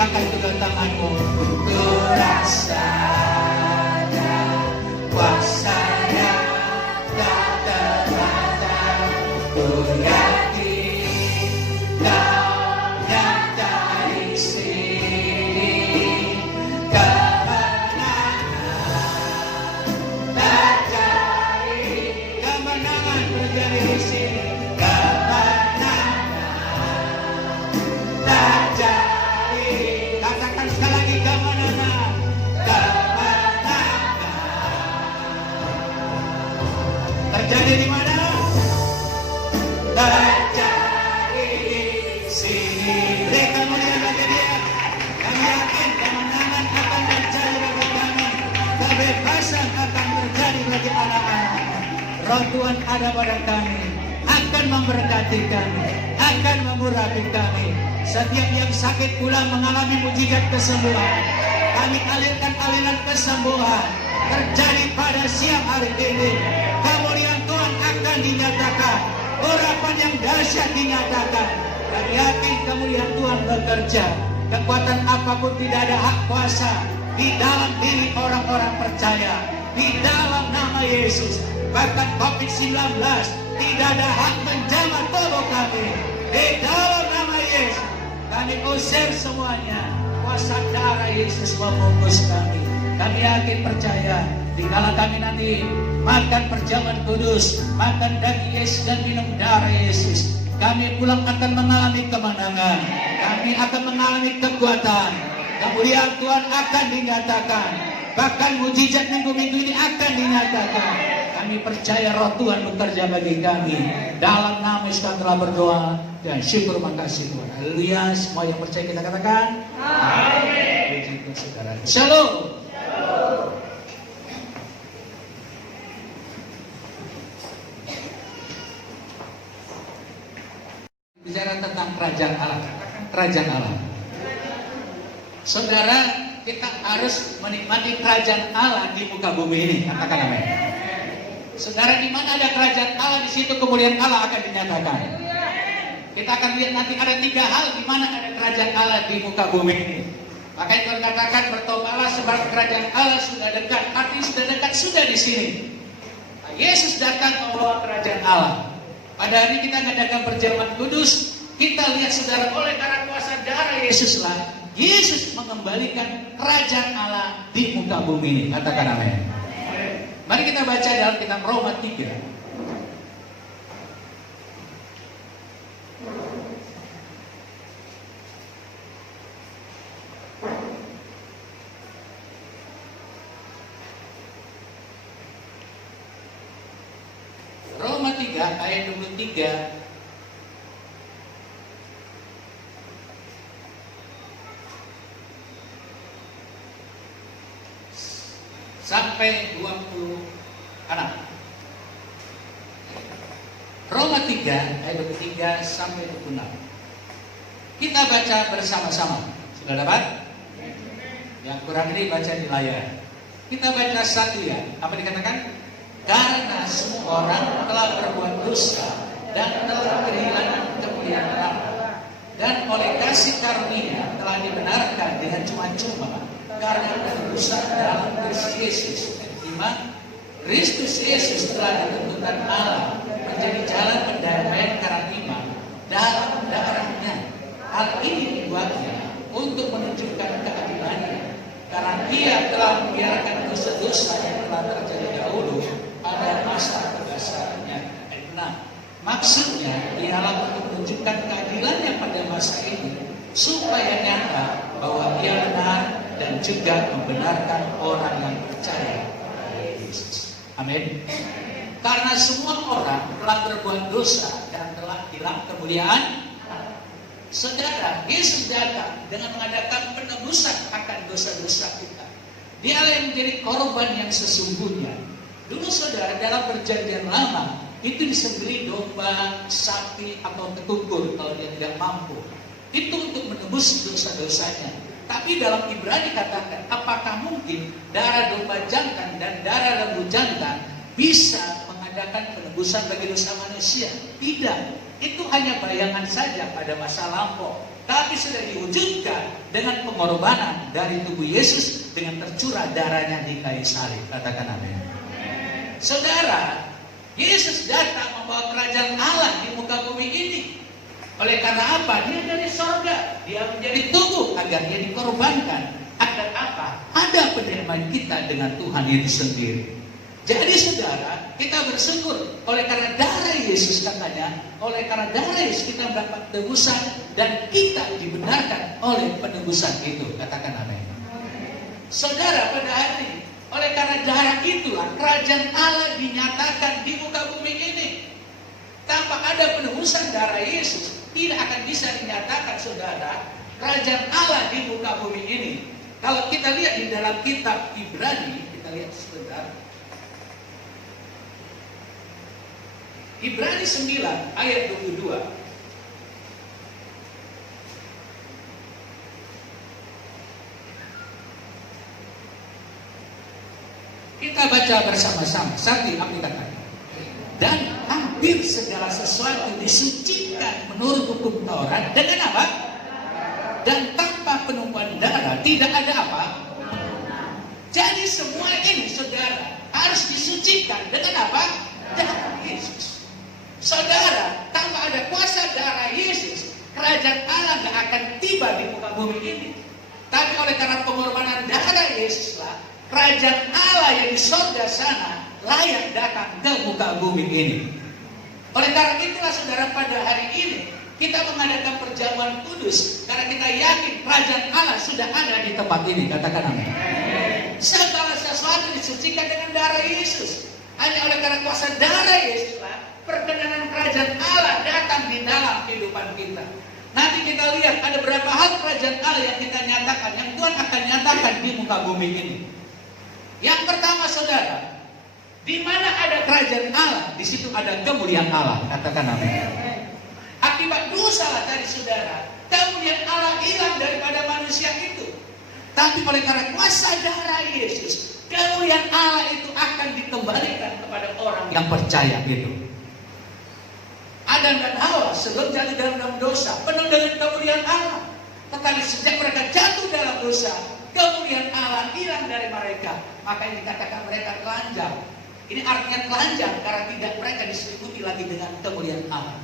akan kedatanganmu. Ku rasakan kuasa-Nya tak terbatas. Ku yakin Kau nyata di sini. Kemenangan terjadi, kemenangan terjadi. terjadi di sini. Kemenangan terjadi. Katakan sekali lagi, kemenangan. Kemenangan terjadi di mana? Terjadi di sini. Beri kemuliaan bagi Dia. Kami yakin kemenangan akan terjadi bagi kami. Kebebasan akan terjadi bagi anak-anak. Roh Tuhan ada pada kami, akan memberkati kami, akan mengurapi kami. Setiap yang sakit pula mengalami mujizat kesembuhan. Kami alirkan aliran kesembuhan terjadi pada siang hari ini. Kemuliaan Tuhan akan dinyatakan, urapan yang dahsyat dinyatakan. Kami yakin kemuliaan Tuhan bekerja. Kekuatan apapun tidak ada hak kuasa di dalam diri orang-orang percaya. Di dalam nama Yesus, bahkan COVID-19 tidak ada hak menjamah tubuh kami. Di dalam nama Yesus, kami usir semuanya. Kuasa darah Yesus membungkus kami. Kami yakin percaya, dikala kami nanti makan perjamuan kudus, makan daging Yesus dan minum darah Yesus, kami pulang akan mengalami kemenangan. Kami akan mengalami kekuatan. Kemuliaan Tuhan akan dinyatakan. Bahkan mujizat minggu-minggu ini akan dinyatakan. Kami percaya roh Tuhan bekerja bagi kami. Dalam nama Yesus kami telah berdoa dan syukur makasih Tuhan. Haleluya. Semua yang percaya kita katakan amin. Shalom. Bicara tentang kerajaan Allah. Kerajaan Allah. Saudara, kita harus menikmati kerajaan Allah di muka bumi ini. Katakan amin. Saudara, di mana ada kerajaan Allah, di situ kemuliaan Allah akan dinyatakan. Kita akan lihat nanti ada 3 hal di mana ada kerajaan Allah di muka bumi ini. Makanya Tuhan katakan, bertobatlah sebab kerajaan Allah sudah dekat. Artinya sudah dekat, sudah di sini. Nah, Yesus datang membawa kerajaan Allah. Pada hari kita mengadakan perjamuan kudus, kita lihat saudara, oleh karena kuasa darah Yesus lah, Yesus mengembalikan kerajaan Allah di muka bumi ini. Katakan amin. Mari kita baca dalam kitab Roma 3. Roma 3 ayat 23 sampai 26. Roma 3 ayat 23 sampai 26. Kita baca bersama-sama. Sudah dapat? Yang kurang ini baca di layar. Kita baca satu ya. Apa dikatakan? Karena semua orang telah berbuat dosa dan telah kehilangan kemuliaan Allah, dan oleh kasih karunia telah dibenarkan dengan cuma-cuma karena penebusan dalam Kristus Yesus. 5. Kristus Yesus telah ditentukan Allah menjadi jalan pendamaian karena iman dalam darahnya. Hal ini dibuatnya untuk menunjukkan keadilannya, karena Ia telah membiarkan dosa-dosa yang telah terjadi dahulu pada masa kebesarannya. Ayat 6. Maksudnya ialah untuk menunjukkan keadilannya pada masa ini, supaya nyata bahwa Ia benar dan juga membenarkan orang yang percaya pada Yesus. Amin. Karena semua orang telah berbuat dosa dan telah hilang kemuliaan. Saudara, Yesus datang dengan mengadakan penebusan akan dosa-dosa kita. Dia yang menjadi korban yang sesungguhnya. Dulu saudara, dalam perjanjian lama itu disembelih domba, sapi atau tekungur kalau dia tidak mampu. Itu untuk menebus dosa-dosanya. Tapi dalam Ibrani dikatakan, apakah mungkin darah domba jantan dan darah lembu jantan bisa mengadakan penebusan bagi dosa manusia? Tidak. Itu hanya bayangan saja pada masa lampau. Tapi sudah diwujudkan dengan pengorbanan dari tubuh Yesus dengan tercurah darahnya di kayu salib. Katakan amin. Saudara, Yesus datang membawa kerajaan Allah di muka bumi ini. Oleh karena apa? Dia dari sorga. Dia menjadi tubuh agar dia dikorbankan. Agar apa? Ada penerimaan kita dengan Tuhan itu sendiri. Jadi saudara, kita bersyukur oleh karena darah Yesus katanya, oleh karena darah Yesus kita mendapat tebusan dan kita dibenarkan oleh penebusan itu. Katakan amin. Saudara, pada hari ini, oleh karena darah itulah kerajaan Allah dinyatakan di muka bumi ini. Tanpa ada penebusan darah Yesus, tidak akan bisa dinyatakan, saudara, kerajaan Allah di muka bumi ini. Kalau kita lihat di dalam kitab Ibrani, kita lihat sebentar. Ibrani 9 ayat 22. Kita baca bersama-sama. Sambil aku katakan. Dan hampir segala sesuatu disucikan menurut hukum Taurat dengan apa? Dan tanpa penumpahan darah tidak ada apa? Jadi semua ini, saudara, harus disucikan dengan apa? Darah Yesus. Saudara, tanpa ada kuasa darah Yesus, kerajaan Allah tidak akan tiba di muka bumi ini. Tapi oleh karena pengorbanan darah Yesus lah, kerajaan Allah yang di surga sana layak datang ke muka bumi ini. Oleh karena itulah, saudara, pada hari ini kita mengadakan perjamuan kudus karena kita yakin kerajaan Allah sudah ada di tempat ini. Katakan amin. Segala sesuatu disucikan dengan darah Yesus. Hanya oleh karena kuasa darah Yesus lah, perkenanan kerajaan Allah datang di dalam kehidupan kita. Nanti kita lihat ada berapa hal kerajaan Allah yang kita nyatakan, yang Tuhan akan nyatakan di muka bumi ini. Yang pertama, saudara, di mana ada kerajaan Allah, di situ ada kemuliaan Allah. Katakan amin. Akibat dosa lah tadi, saudara, kemuliaan Allah hilang daripada manusia itu. Tapi oleh karena kuasa darah Yesus, kemuliaan Allah itu akan dikembalikan kepada orang yang percaya itu. Adam dan Hawa sebelum jatuh dalam dosa penuh dengan kemuliaan Allah. Tetapi sejak mereka jatuh dalam dosa, kemuliaan Allah hilang dari mereka. Maka yang dikatakan mereka telanjang. Ini artinya telanjang karena tidak mereka diselimuti lagi dengan kemuliaan Allah.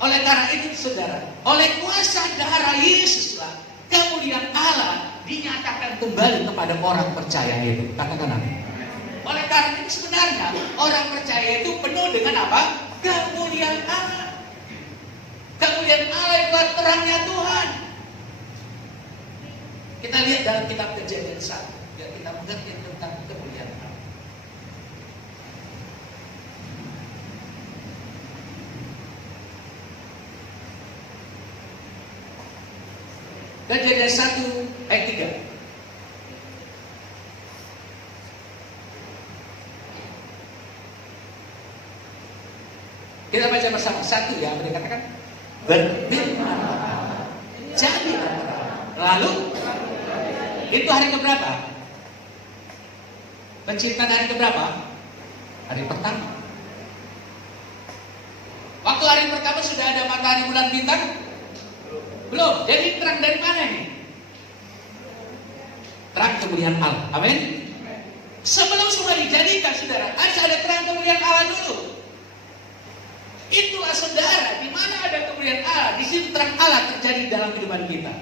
Oleh karena itu, saudara, oleh kuasa darah Yesuslah kemuliaan Allah dinyatakan kembali kepada orang percaya itu. Katakan amin. Oleh karena itu sebenarnya orang percaya itu penuh dengan apa? Kemuliaan Allah. Kemuliaan Allah adalah terangnya Tuhan. Kita lihat dalam kitab Kejadian 1, biar kita mengerti tentang kemuliaan Allah. Kejadian 1 ayat 3. Kita baca bersama. Satu ya, mereka katakan berfirman jadilah terang. Lalu itu hari keberapa? Penciptaan hari keberapa? Hari pertama. Waktu hari pertama sudah ada matahari, bulan, bintang? Belum. Jadi terang dari mana ini? Terang kemuliaan Allah. Amin. Sebelum semua dijadikan, saudara, harus ada terang kemuliaan Allah dulu. Itulah, saudara, di mana ada kemuliaan Allah, di situ terang Allah terjadi dalam kehidupan kita.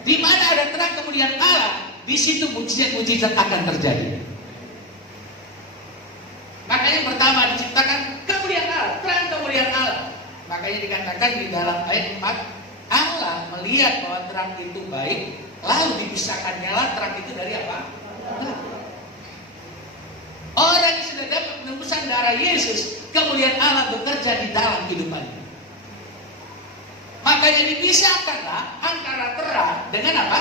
Di mana ada terang kemuliaan Allah, di situ mujizat-mujizat akan terjadi. Makanya pertama diciptakan kemuliaan Allah, terang kemuliaan Allah. Makanya dikatakan di dalam ayat 4, Allah melihat bahwa terang itu baik, lalu dipisahkan nyala terang itu dari apa? Orang yang sudah dapat penembusan darah Yesus, kemuliaan Allah bekerja di dalam kehidupannya. Makanya dipisahkanlah antara terang dengan apa?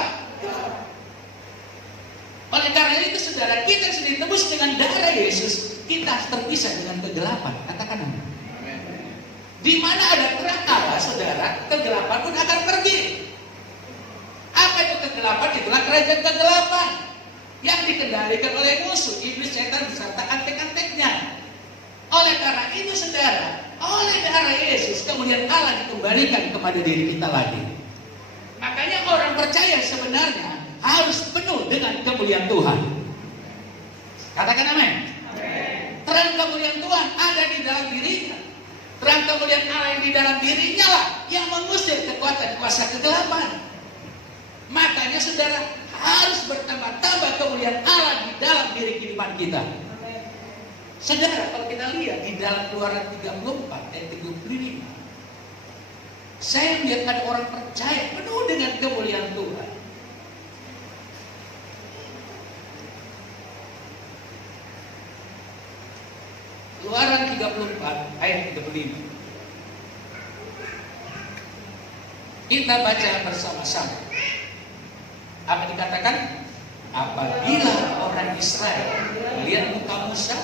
Oleh karena itu, saudara, kita sudah ditebus dengan darah Yesus, kita terpisah dengan kegelapan. Katakan amin. Di mana ada terang Allah, saudara, kegelapan pun akan pergi. Apa itu kegelapan? Itulah kerajaan kegelapan yang dikendalikan oleh musuh, iblis, setan beserta antek-anteknya. Oleh karena itu, saudara, oleh darah Yesus kemuliaan Allah dikembalikan kepada diri kita lagi. Makanya orang percaya sebenarnya harus penuh dengan kemuliaan Tuhan. Katakan amin. Terang kemuliaan Tuhan ada di dalam dirinya. Terang kemuliaan Allah yang di dalam dirinya lah yang mengusir kekuatan kuasa kegelapan. Makanya, saudara, harus bertambah-tambah kemuliaan Allah di dalam diri kehidupan kita. Saudara, kalau kita lihat di dalam Keluaran 34 ayat 30, Saya melihat ada orang percaya penuh dengan kemuliaan Tuhan. Keluaran 34 ayat 35. Kita baca bersama-sama. Apa dikatakan? Apabila orang Israel melihat muka Musa,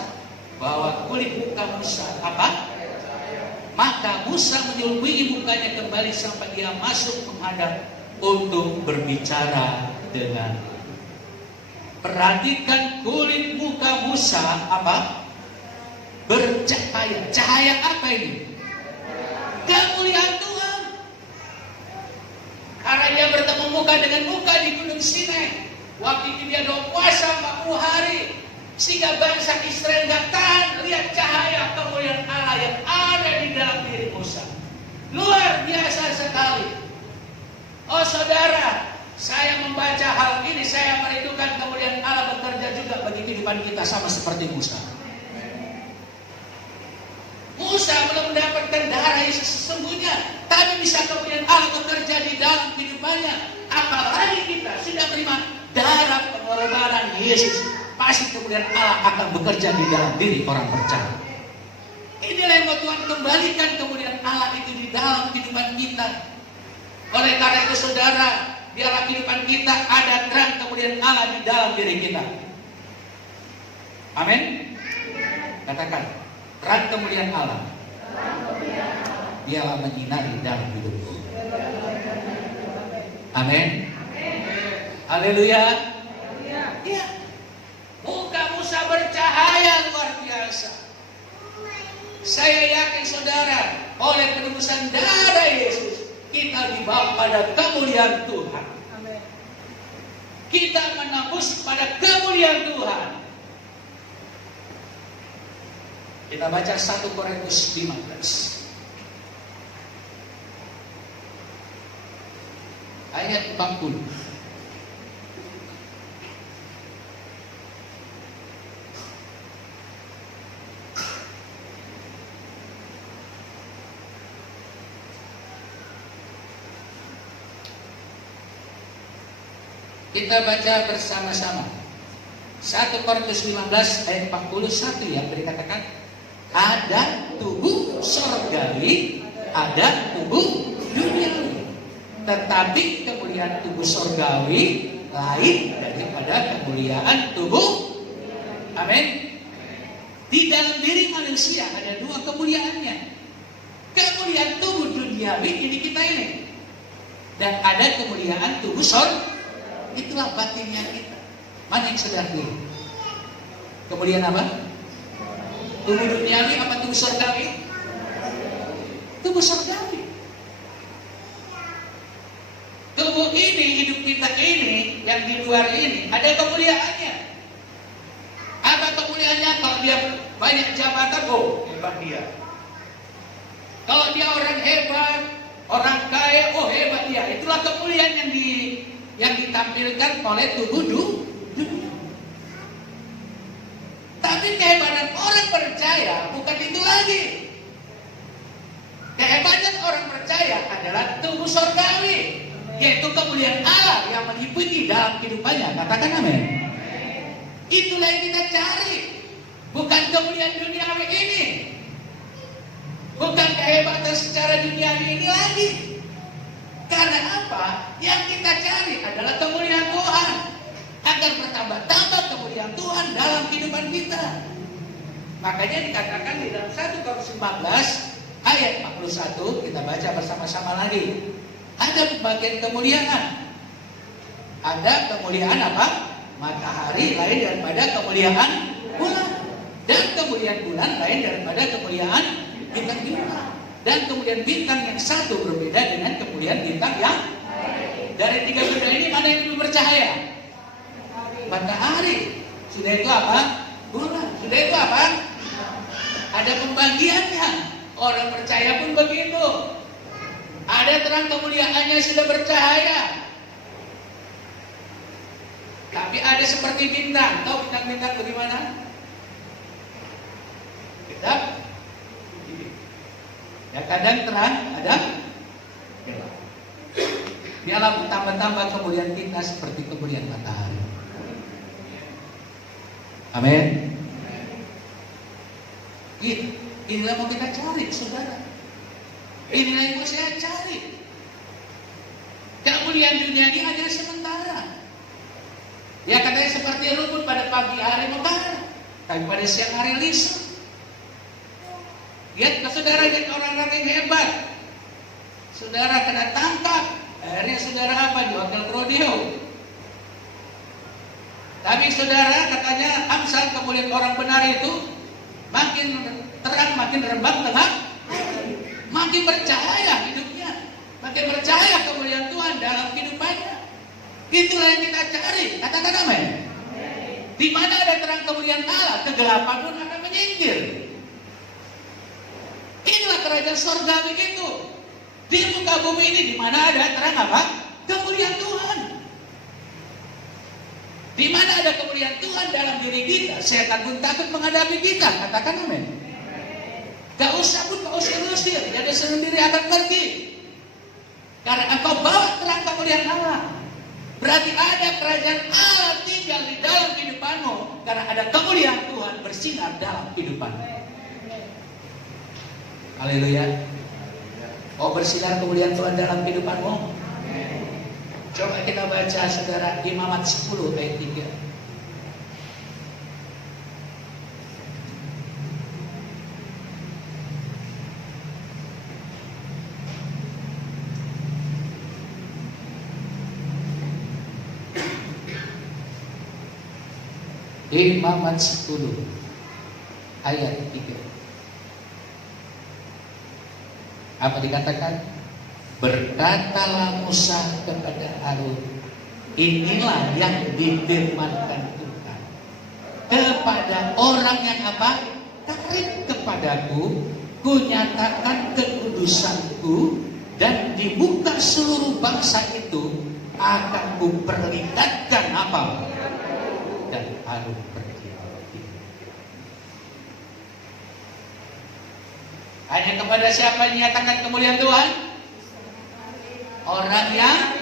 bahwa kulit muka Musa apa? Maka Musa menyelubungi mukanya kembali sampai dia masuk menghadap untuk berbicara dengan. Perhatikan kulit muka Musa apa? Bercahaya. Cahaya apa ini? Kemuliaan Tuhan. Karena dia bertemu muka dengan muka di Gunung Sinai. Waktu itu dia doa puasa 40 hari. Sehingga bangsa Israel gak tahan lihat cahaya kemuliaan Allah yang ada di dalam diri Musa. Luar biasa sekali. Oh saudara, saya membaca hal ini, saya merindukan kemuliaan Allah bekerja juga bagi kehidupan kita sama seperti Musa. Musa belum mendapatkan darah Yesus sesungguhnya, tapi bisa kemuliaan Allah bekerja di dalam kehidupannya. Apalagi kita sudah terima darah pengorbanan Yesus, pasti kemuliaan Allah akan bekerja di dalam diri orang percaya. Inilah yang mau Tuhan kembalikan kemuliaan Allah itu di dalam kehidupan kita. Oleh karena itu saudara, biarlah kehidupan kita ada terang kemuliaan Allah di dalam diri kita. Amin. Katakan, terang kemuliaan Allah biarlah menyinari dalam hidupku. Amin. Haleluya. Ya. Muka Musa bercahaya luar biasa. Saya yakin saudara, oleh penebusan darah Yesus, kita dibawa pada kemuliaan Tuhan. Kita menembus pada kemuliaan Tuhan. Kita baca 1 Korintus 15 ayat 40. Kita baca bersama-sama. 1 Korintus 15 ayat 41 yang dikatakan, ada tubuh sorgawi, ada tubuh duniawi. Tetapi kemuliaan tubuh sorgawi lain daripada kemuliaan tubuh. Amin. Di dalam diri manusia ada dua kemuliaannya. Kemuliaan tubuh duniawi ini kita ini, dan ada kemuliaan tubuh sorgawi. Itulah batinnya kita. Mana yang sedang diri? Kemuliaan apa? Tubuh duniawi apa tubuh surgawi? Tubuh surgawi. Tubuh ini, hidup kita ini, yang di luar ini, ada kemuliaannya. Apa kemuliaannya? Kalau dia banyak jabatan, oh hebat dia. Kalau dia orang hebat, orang kaya, oh hebat dia. Itulah kemuliaan yang ditampilkan oleh tubuh dunia. Tapi kehebatan orang percaya bukan itu lagi. Kehebatan orang percaya adalah tubuh surgawi, yaitu kemuliaan Allah yang meliputi dalam kehidupannya. Katakan amin. Itulah yang kita cari, bukan kemuliaan duniawi ini, bukan kehebatan secara duniawi ini lagi. Karena apa? Yang kita cari adalah kemuliaan Tuhan, agar bertambah-tambah kemuliaan Tuhan dalam kehidupan kita. Makanya dikatakan di dalam 1 Korintus 15 ayat 41, kita baca bersama-sama lagi. Ada pembagian kemuliaan. Ada kemuliaan apa? Matahari lain daripada kemuliaan bulan, dan kemuliaan bulan lain daripada kemuliaan bintang-bintang. Dan kemuliaan bintang yang satu berbeda dengan kemuliaan bintang yang dari tiga bintang ini mana yang lebih bercahaya? Matahari. Sudah itu apa? Bulan. Sudah itu apa? Ada pembagiannya. Orang percaya pun begitu. Ada terang kemuliaannya sudah bercahaya. Tapi ada seperti bintang. Tahu bintang-bintang bagaimana? Kita ya kadang terang, kadang gelap. Biarlah bertambah-tambah kemuliaan kita seperti kemuliaan matahari. Amin. Inilah mau kita cari, saudara. Inilah yang mau saya cari. Kemuliaan dunia ini hanya sementara. Ya katanya seperti rumput pada pagi hari mekar, tapi pada siang hari lisan. Lihat ke saudara, lihat orang-orang yang hebat. Saudara kena tangkap, akhirnya saudara apa? Jual rodeo. Tapi saudara katanya Amsal kemuliaan orang benar itu makin terang, makin rembang tengah, makin percaya hidupnya, makin percaya kemuliaan Tuhan dalam kehidupannya. Itulah yang kita cari. Katakan amin. Di mana ada terang kemuliaan Allah, kegelapan pun akan menyingkir. Inilah kerajaan surga begitu. Di muka bumi ini di mana ada terang apa? Kemuliaan Tuhan. Di mana ada kemuliaan Tuhan dalam diri kita, setan pun takut menghadapi kita. Katakan amin. Gak usah pun kau usir-usir, jadi sendiri akan pergi. Karena engkau bawa terang kemuliaan Allah. Berarti ada kerajaan Allah tinggal di dalam kehidupanmu. Karena ada kemuliaan Tuhan bersinar dalam kehidupanmu. Haleluya. Oh, bersinar kemuliaan Tuhan dalam kehidupanmu. Coba kita baca saudara Imamat 10 ayat 3. Imamat 10 ayat 3. Apa dikatakan? Berkatalah Musa kepada Harun, inilah yang difirmankan Tuhan kepada orang yang apa? Tarik kepadaku, kunyatakan kekudusanku, dan di muka seluruh bangsa itu akan kuperlihatkan apa? Dan Harun pergi. Hanya kepada siapa yang menyatakan kemuliaan Tuhan? Orang yang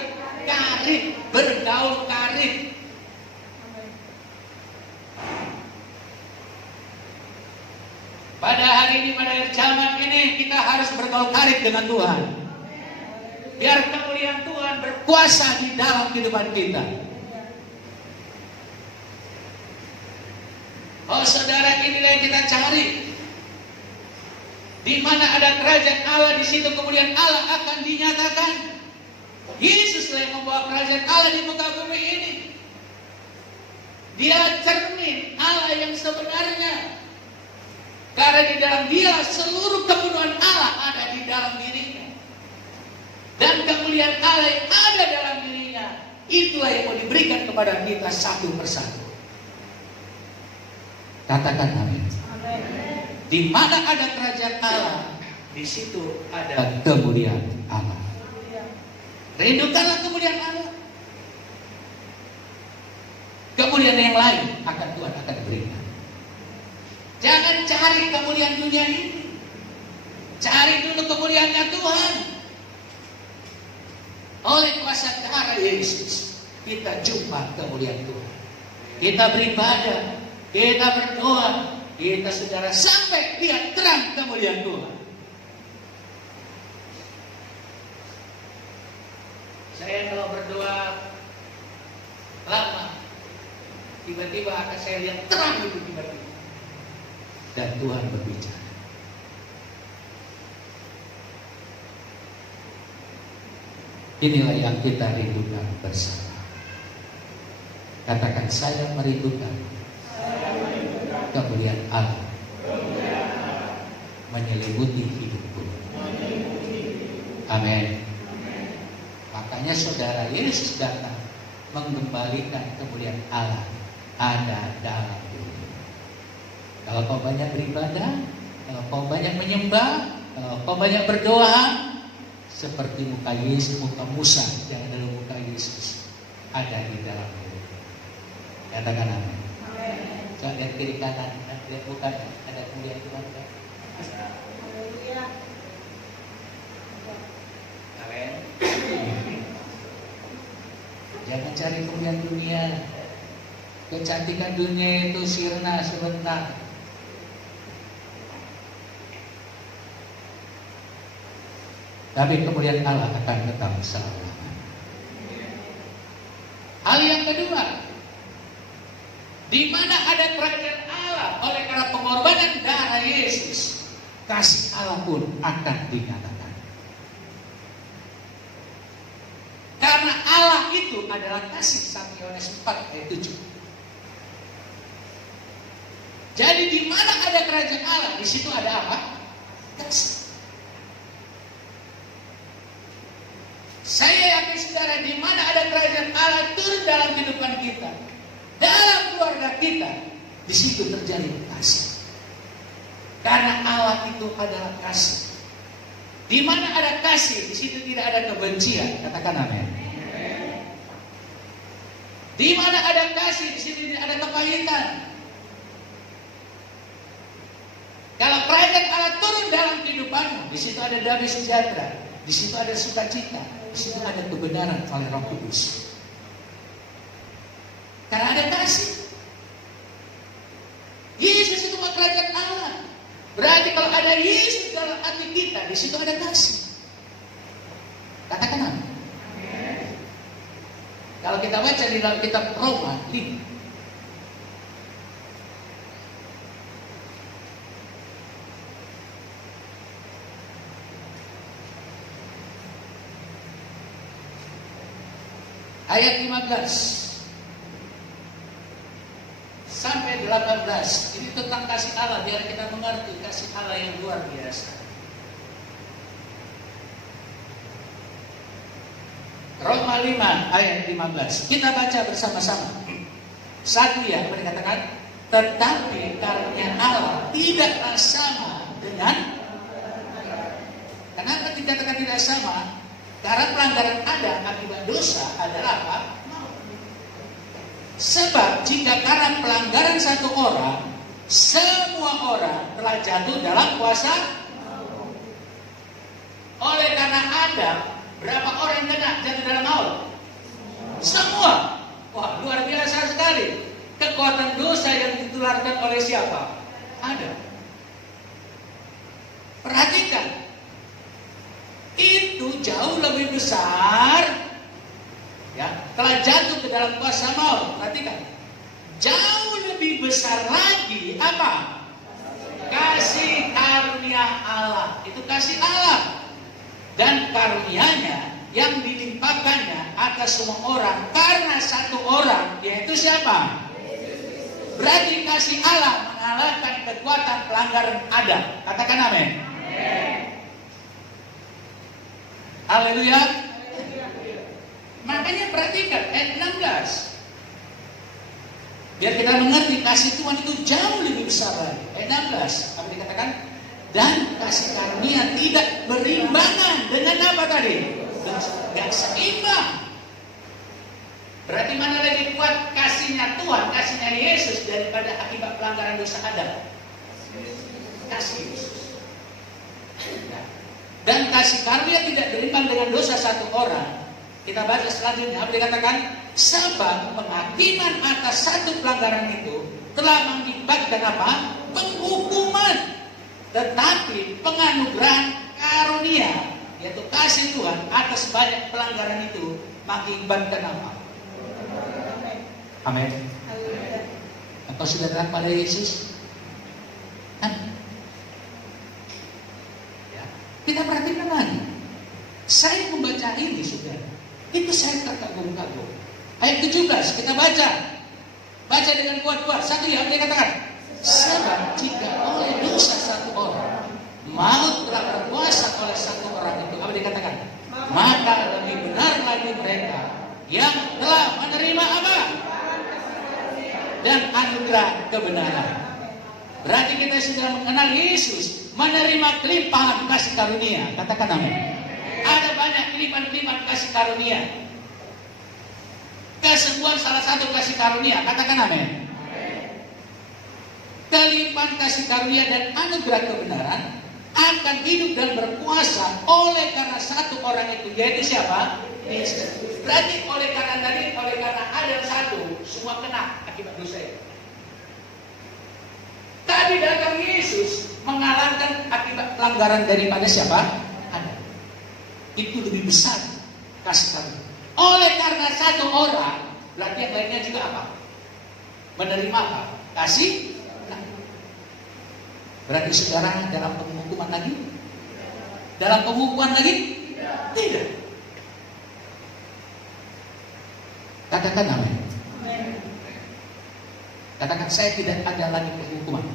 karib, bergaul karib. Pada hari ini, pada zaman ini kita harus bergaul karib dengan Tuhan. Biar kemuliaan Tuhan berkuasa di dalam kehidupan kita. Oh saudara, inilah yang kita cari. Di mana ada kerajaan Allah, di situ kemuliaan Allah akan dinyatakan. Yesuslah yang membawa kerajaan Allah di muka bumi ini. Dia cermin Allah yang sebenarnya. Karena di dalam Dia seluruh kepenuhan Allah ada di dalam dirinya. Dan kemuliaan Allah yang ada dalam dirinya, itulah yang mau diberikan kepada kita satu persatu. Katakan amin. Di mana ada kerajaan Allah, di situ ada kemuliaan Allah. Rindukanlah kemuliaan Allah. Kemuliaan yang lain akan Tuhan akan berikan. Jangan cari kemuliaan dunia ini. Cari dulu kemuliaannya Tuhan. Oleh kuasa darah Yesus, kita jumpa kemuliaan Tuhan. Kita beribadah, kita berdoa, kita saudara sampai lihat terang kemuliaan Tuhan. Saya kalau berdoa lama, tiba-tiba akan saya lihat terang itu tiba-tiba. Dan Tuhan berbicara. Inilah yang kita rindukan bersama. Katakan, saya merindukan kemuliaan Allah menyelimuti hidupku. Amin. Makanya saudara, Yesus datang mengembalikan kemuliaan Allah ada dalam diri. Kalau kau banyak beribadah, kalau kau banyak menyembah, kalau kau banyak berdoa, seperti muka Yesus, muka Musa yang ada dalam muka Yesus ada di dalam diri. Katakan amin. Coba lihat kiri kanan, lihat muka, ada kemuliaan Tuhan. Amin. Jangan cari kemuliaan dunia. Kecantikan dunia itu sirna sebentar. Tapi kemuliaan Allah akan tetap selama. Hal yang kedua, di mana ada kerajaan Allah oleh karena pengorbanan darah Yesus, kasih Allah pun akan dinyatakan. Karena Allah itu adalah kasih, 1 Yohanes 4 ayat 7. Jadi di mana ada kerajaan Allah, di situ ada apa? Kasih. Saya yakin saudara, di mana ada kerajaan Allah turun dalam kehidupan kita, dalam keluarga kita, di situ terjadi kasih. Karena Allah itu adalah kasih. Di mana ada kasih, di situ tidak ada kebencian. Katakan amin. Di mana ada kasih, di situ tidak ada kepahitan. Kalau kerajaan Allah turun dalam kehidupanmu, di situ ada damai sejahtera, di situ ada sukacita, di situ ada kebenaran oleh Roh Kudus. Karena ada kasih. Yesus itu kerajaan Allah. Berarti kalau ada Yesus dalam hati kita, di situ ada kasih. Katakan apa? Kalau kita baca di dalam kitab Roma 5, ayat 15 sampai 18, ini tentang kasih Allah, biar kita mengerti kasih Allah yang luar biasa. Roma 5 ayat 15, kita baca bersama-sama. Satu ya, apa dikatakan? Tetapi karunia Allah tidaklah sama dengan. Kenapa dikatakan tidak sama? Karena pelanggaran Adam akibat dosa adalah apa? Sebab jika karena pelanggaran satu orang, semua orang telah jatuh dalam kuasa. Oleh karena Adam, berapa orang yang kena jatuh dalam maut? Semua. Wah, luar biasa sekali. Kekuatan dosa yang ditularkan oleh siapa? Adam. Perhatikan, itu jauh lebih besar. Ya, telah jatuh ke dalam kuasa maut. Perhatikan, jauh lebih besar lagi apa? Kasih karunia Allah. Itu kasih Allah. Dan karunianya yang dilimpahkannya atas semua orang karena satu orang, yaitu siapa? Berarti kasih Allah mengalahkan kekuatan pelanggaran Adam. Katakan amin. Haleluya. Makanya perhatikan ayat 16. Biar kita mengerti kasih Tuhan itu jauh lebih besar lagi. Ayat 16, apa dikatakan? Dan kasih karunia tidak berimbangan dengan apa tadi? Yang seimbang. Berarti mana lebih kuat kasihnya Tuhan, kasihnya Yesus daripada akibat pelanggaran dosa Adam? Kasih Yesus. Dan kasih karunia tidak berimbang dengan dosa satu orang. Kita baca selanjutnya, apa dikatakan? Sebab penghakiman atas satu pelanggaran itu telah mengakibatkan apa? Penghukuman. Tetapi penganugerahan karunia, yaitu kasih Tuhan atas banyak pelanggaran itu mengakibatkan apa? Amin. Engkau sudah datang pada Yesus? Ya. Kita perhatikan lagi. Saya membaca ini, saudara. Itu saya terkagum-kagum. Ayat 17, kita baca. Baca dengan kuat-kuat. Satu ya, dia katakan. Sebab jika oleh dosa satu orang, maut telah berkuasa oleh satu orang itu. Apa dikatakan? Maka lebih benar lagi mereka yang telah menerima apa? Dan anugerah kebenaran. Berarti kita sudah mengenal Yesus, menerima kelimpahan kasih karunia. Katakan amin. Ada banyak kelimpahan kasih karunia. Kesembuhan salah satu kasih karunia. Katakan amin. Kelimpahan kasih karunia dan anugerah kebenaran akan hidup dan berkuasa oleh karena satu orang itu, yaitu siapa? Yesus. Berarti oleh karena ada satu, semua kena akibat dosa itu. Tapi datang Yesus mengalahkan akibat pelanggaran daripada siapa? Adam. Itu lebih besar kasih karunia. Oleh karena satu orang, berarti yang lainnya juga apa? Menerima apa? Kasih. Berarti saudara dalam penghukuman lagi? Dalam penghukuman lagi? Tidak. Katakan amin. Katakan, saya tidak ada lagi penghukuman.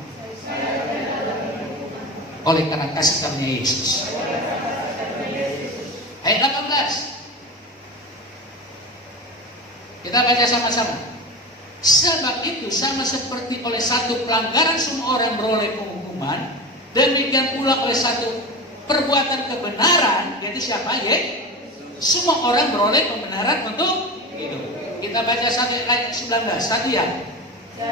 Oleh karena kasih karunia Yesus. Ayat 18. Kita baca sama-sama. Sebab itu sama seperti oleh satu pelanggaran semua orang beroleh penghukuman, demikian pula oleh satu perbuatan kebenaran, yaitu siapa? Semua orang beroleh pembenaran untuk hidup. Kita baca ayat 19. Satu ya.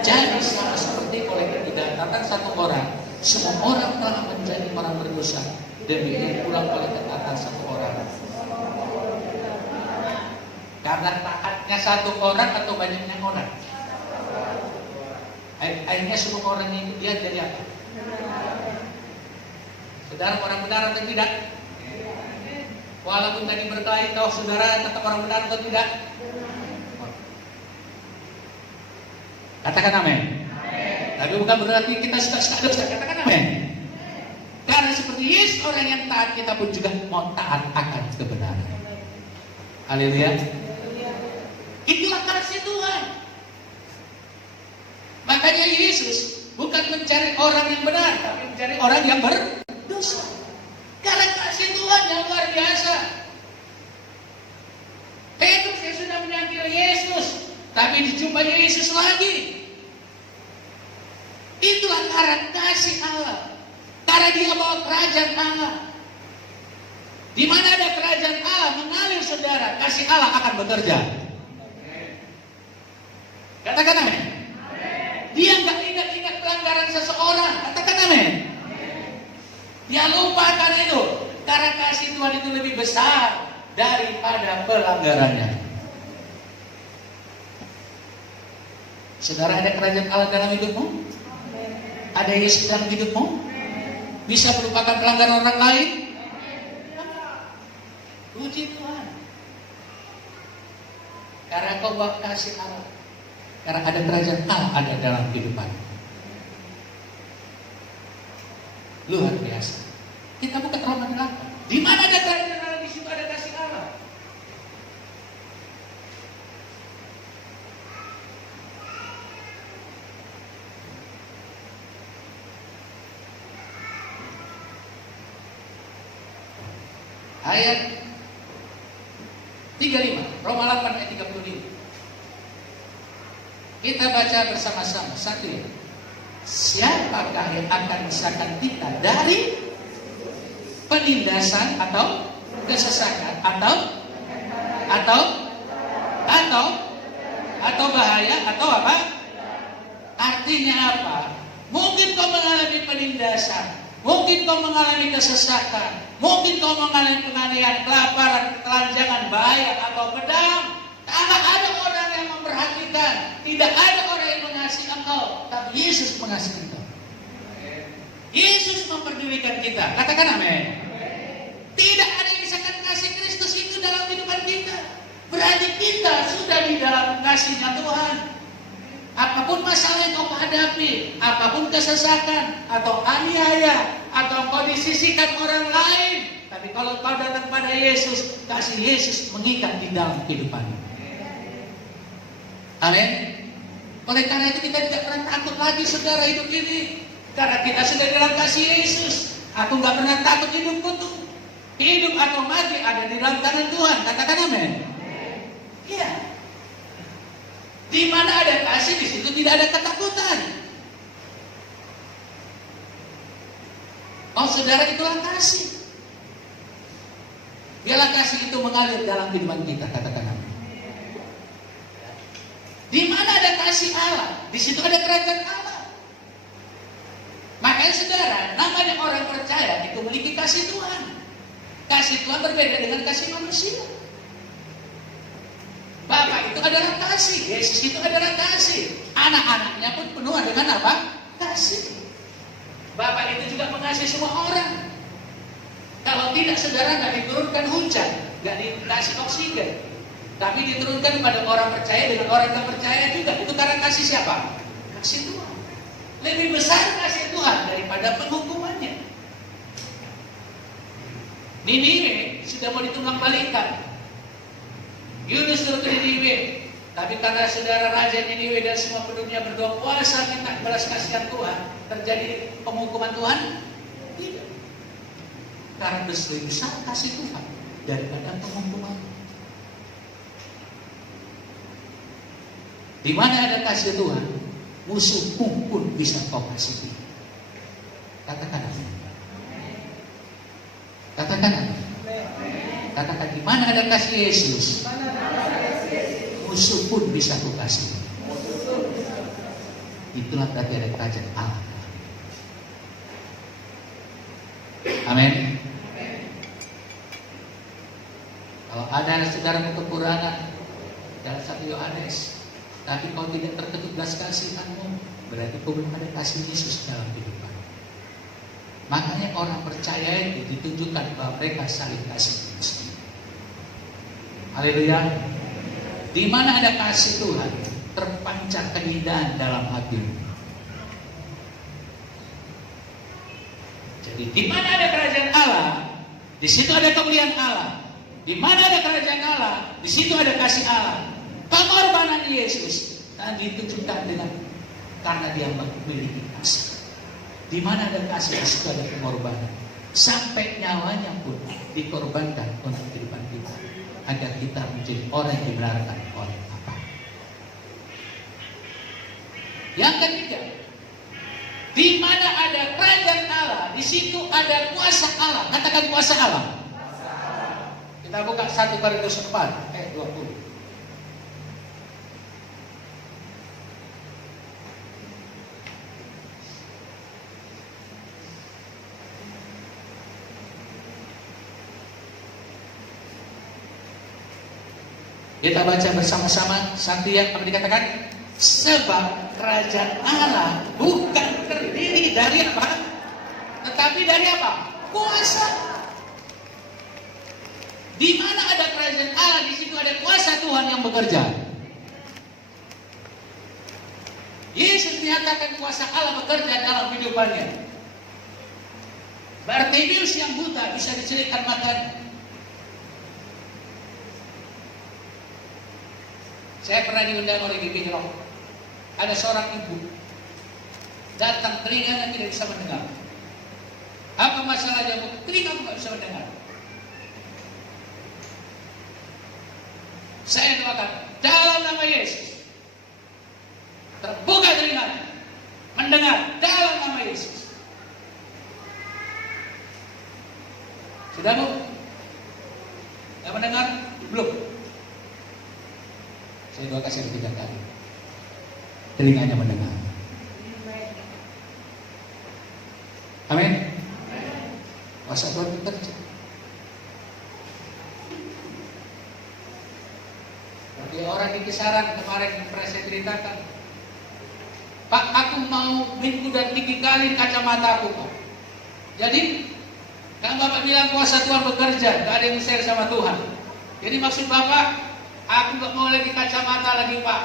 Jadi sama seperti oleh ketidaktaatan satu orang, semua orang telah menjadi orang berdosa. Demikian pula oleh ketaatan satu orang. Karena taatnya satu orang atau banyaknya orang? Akhirnya semua orang yang dia jadi apa? Saudara orang benar atau tidak? Walaupun tadi berkelahi, tahu saudara tetap orang benar atau tidak? Katakan amin. Tapi bukan berarti kita suka dosa. Katakan amin. Karena seperti Yesus orang yang taat, kita pun juga mau taat akan kebenaran. Haleluya. Itulah kasih Tuhan. Makanya Yesus bukan mencari orang yang benar, tapi mencari orang yang berdosa. Karena kasih Tuhan yang luar biasa. Petrus yang sudah menyangkal Yesus, tapi dijumpai Yesus lagi. Itulah karena kasih Allah. Karena dia bawa kerajaan Allah. Di mana ada kerajaan Allah mengalir saudara, kasih Allah akan bekerja. Katakan amin. Dia nggak ingat-ingat pelanggaran seseorang. Katakan amin. Dia lupakan itu. Karena kasih Tuhan itu lebih besar daripada pelanggarannya. Saudara, ada kerajaan Allah dalam hidupmu? Ada Yesus dalam hidupmu? Bisa melupakan pelanggaran orang lain? Puji Tuhan. Karena kau bawa kasih Allah. Karena ada kerajaan Allah ada dalam kehidupan. Luar biasa. Kita bukan Roma 8. Di mana ada kerajaan Allah, di situ ada kasih Allah. Ayat 35, Roma 8 ayat 35. Kita baca bersama-sama. Satu ya. Siapakah yang akan memisahkan kita dari penindasan atau kesesakan atau bahaya atau apa? Artinya apa? Mungkin kau mengalami penindasan, mungkin kau mengalami kesesakan, mungkin kau mengalami penganiayaan, kelaparan, ketelanjangan, bahaya atau pedang. Karena ada orang yang memperhatikan, tidak ada orang yang mengasihi engkau, tapi Yesus mengasihi engkau. Yesus memperdulikan kita. Katakan amin. Tidak ada yang bisa kasih Kristus itu dalam kehidupan kita. Berarti kita sudah di dalam kasihnya Tuhan. Apapun masalah yang kau hadapi, apapun kesesakan atau aniaya atau kau disisihkan orang lain, tapi kalau kau datang pada Yesus, kasih Yesus mengikat di dalam kehidupanmu. Amin. Oleh karena itu kita tidak pernah takut lagi saudara hidup ini. Karena kita sudah dalam kasih Yesus. Aku gak pernah takut hidupku tuh. Hidup atau mati ada di dalam tangan Tuhan. Katakan amin. Iya. Di mana ada kasih, di situ tidak ada ketakutan. Oh saudara, itulah kasih. Biarlah kasih itu mengalir dalam kehidupan kita. Katakan amin. Di mana ada kasih Allah, di situ ada kerajaan Allah. Makanya saudara, namanya orang percaya itu memiliki kasih Tuhan. Kasih Tuhan berbeda dengan kasih manusia. itu adalah kasih. Yesus itu adalah kasih. Anak-anaknya pun penuh dengan apa? Kasih. Bapak itu juga mengasihi semua orang. Kalau tidak, saudara, nggak diturunkan hujan, nggak dikasih oksigen, tapi diturunkan pada orang percaya dengan orang yang percaya juga. Itu karena kasih siapa? Kasih Tuhan. Lebih besar kasih Tuhan daripada penghukumannya. Niniwe sudah mau ditunggang-balikan. Yunus turut ke Niniwe, tapi karena saudara Raja Niniwe dan semua penduduknya berdoa puasa minta belas kasihan Tuhan, terjadi penghukuman Tuhan? Tidak. Karena lebih besar kasih Tuhan daripada penghukuman. Di mana ada kasih Tuhan, musuhmu pun bisa kau kasihi. Katakan amin. Katakan amin. Katakan, di mana ada kasih Yesus, musuh pun bisa kau kasihi. Itulah berarti ada kerajaan Allah. Amin. Kalau ada saudara kekurangan dalam 1 Yohanes, tapi kau tidak terketuk belas kasihanmu, berarti kau belum ada kasih Yesus dalam kehidupan. Makanya orang percaya itu ditunjukkan bahwa mereka saling kasih Yesus. Haleluya. Di mana ada kasih Tuhan, terpancar keindahan dalam hatimu. Jadi di mana ada kerajaan Allah, di situ ada kemuliaan Allah. Di mana ada kerajaan Allah, di situ ada kasih Allah. Pengorbanan Yesus dan ditunjukkan dengan karena dia memiliki kasih. Di mana ada kasih, di situ ada pengorbanan. Sampai nyawanya pun dikorbankan untuk kehidupan kita, agar kita menjadi orang yang dibenarkan oleh Allah. Yang ketiga, di mana ada kerajaan Allah, di situ ada kuasa Allah. Katakan kuasa Allah. Kita buka 1 Korintus 4 ayat 20. Kita baca bersama-sama. Satu yang apa dikatakan? Sebab kerajaan Allah bukan terdiri dari apa? Tetapi dari apa? Kuasa. Di mana ada kerajaan Allah, di situ ada kuasa Tuhan yang bekerja. Yesus menyatakan kuasa Allah bekerja dalam kehidupannya. Bartimeus yang buta bisa dicelupkan matanya. Saya pernah diundang oleh GBI Rock. Ada seorang ibu datang, telinganya tidak bisa mendengar. Apa masalahnya, Bu? Telinga tidak bisa mendengar. Saya doakan dalam nama Yesus, terbuka telinganya, mendengar dalam nama Yesus. Sudah, Bu? Tidak mendengar? Belum. Saya doa kasih 3 kali. Telinganya mendengar. Amin. Kuasa Tuhan bekerja. Bagi orang di kisaran kemarin pernah saya ceritakan, Pak, aku mau minggu dan 3 kali kacamata aku, Pak. Jadi kan Bapak bilang kuasa Tuhan bekerja, gak ada yang share sama Tuhan. Jadi maksud Bapak, aku gak mau lagi kacamata lagi, Pak.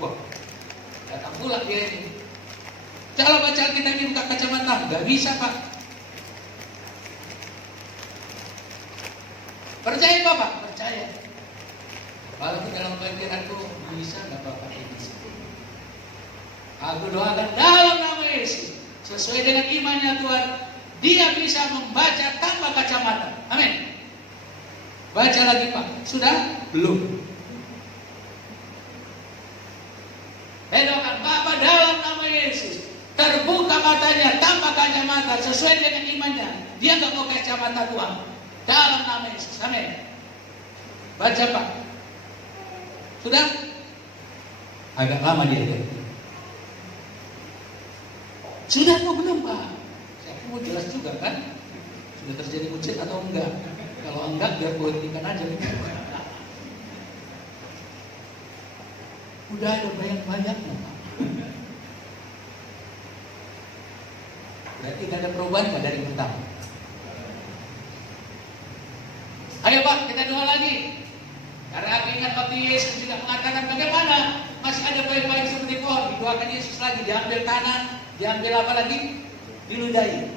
Wah, datang pula dia ini. Kalau baca kita ini buka kacamata, gak bisa, Pak. Percaya Bapak? Percaya. Walaupun dalam pikiranku bisa gak Bapak bisa. Aku doakan dalam nama Yesus, sesuai dengan imannya Tuhan, dia bisa membaca tanpa kacamata. Amin. Baca lagi, Pak. Sudah? Belum. Doakan Bapak dalam nama Yesus, terbuka matanya tanpa kacamata sesuai dengan imannya. Dia nggak mau kacamata Tuhan. Dalam nama Yesus. Amin. Baca, Pak. Sudah? Agak lama dia. Sudah atau belum, Pak? Saya mau jelas juga kan? Sudah terjadi mujizat atau enggak? Kalau enggak, biar politikan aja. Udah ada banyak-banyaknya, Pak. Berarti tidak ada perubahan Pak dari yang pertama. Ayo Pak, kita doa lagi. Karena aku ingat waktu Yesus juga mengatakan bagaimana masih ada baik-baik seperti pohon. Didoakan Yesus lagi, diambil kanan, diambil apa lagi? Diludahi.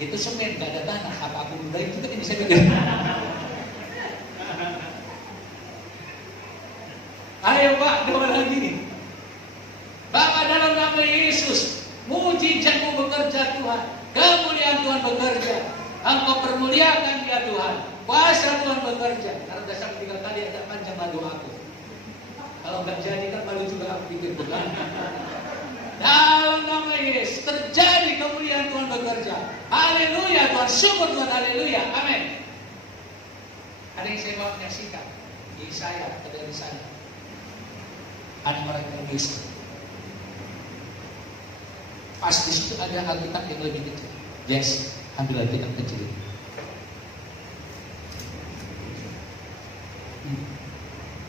Itu semen, gak ada tanah. Apa aku ludahi itu ini saya pikir. Ayo Pak, doa lagi. Bapa dalam nama Yesus, mujizat-Mu bekerja Tuhan. Kemuliaan Tuhan bekerja. Engkau permuliakan dia Tuhan. Kuasa Tuhan bekerja. Karena udah sampai 3 kali agak panjang lalu aku. Kalau nggak jadi kan malu juga aku pikir bukan. Dalam nama Yesus terjadi kemuliaan Tuhan bekerja. Haleluya Tuhan, syukur Tuhan, haleluya, amin. Ada yang saya mau menyaksikan di saya, dari saya. Ada orang yang bisa. Pas di situ ada Alkitab yang lebih kecil. Yes, ambil Alkitab kecil.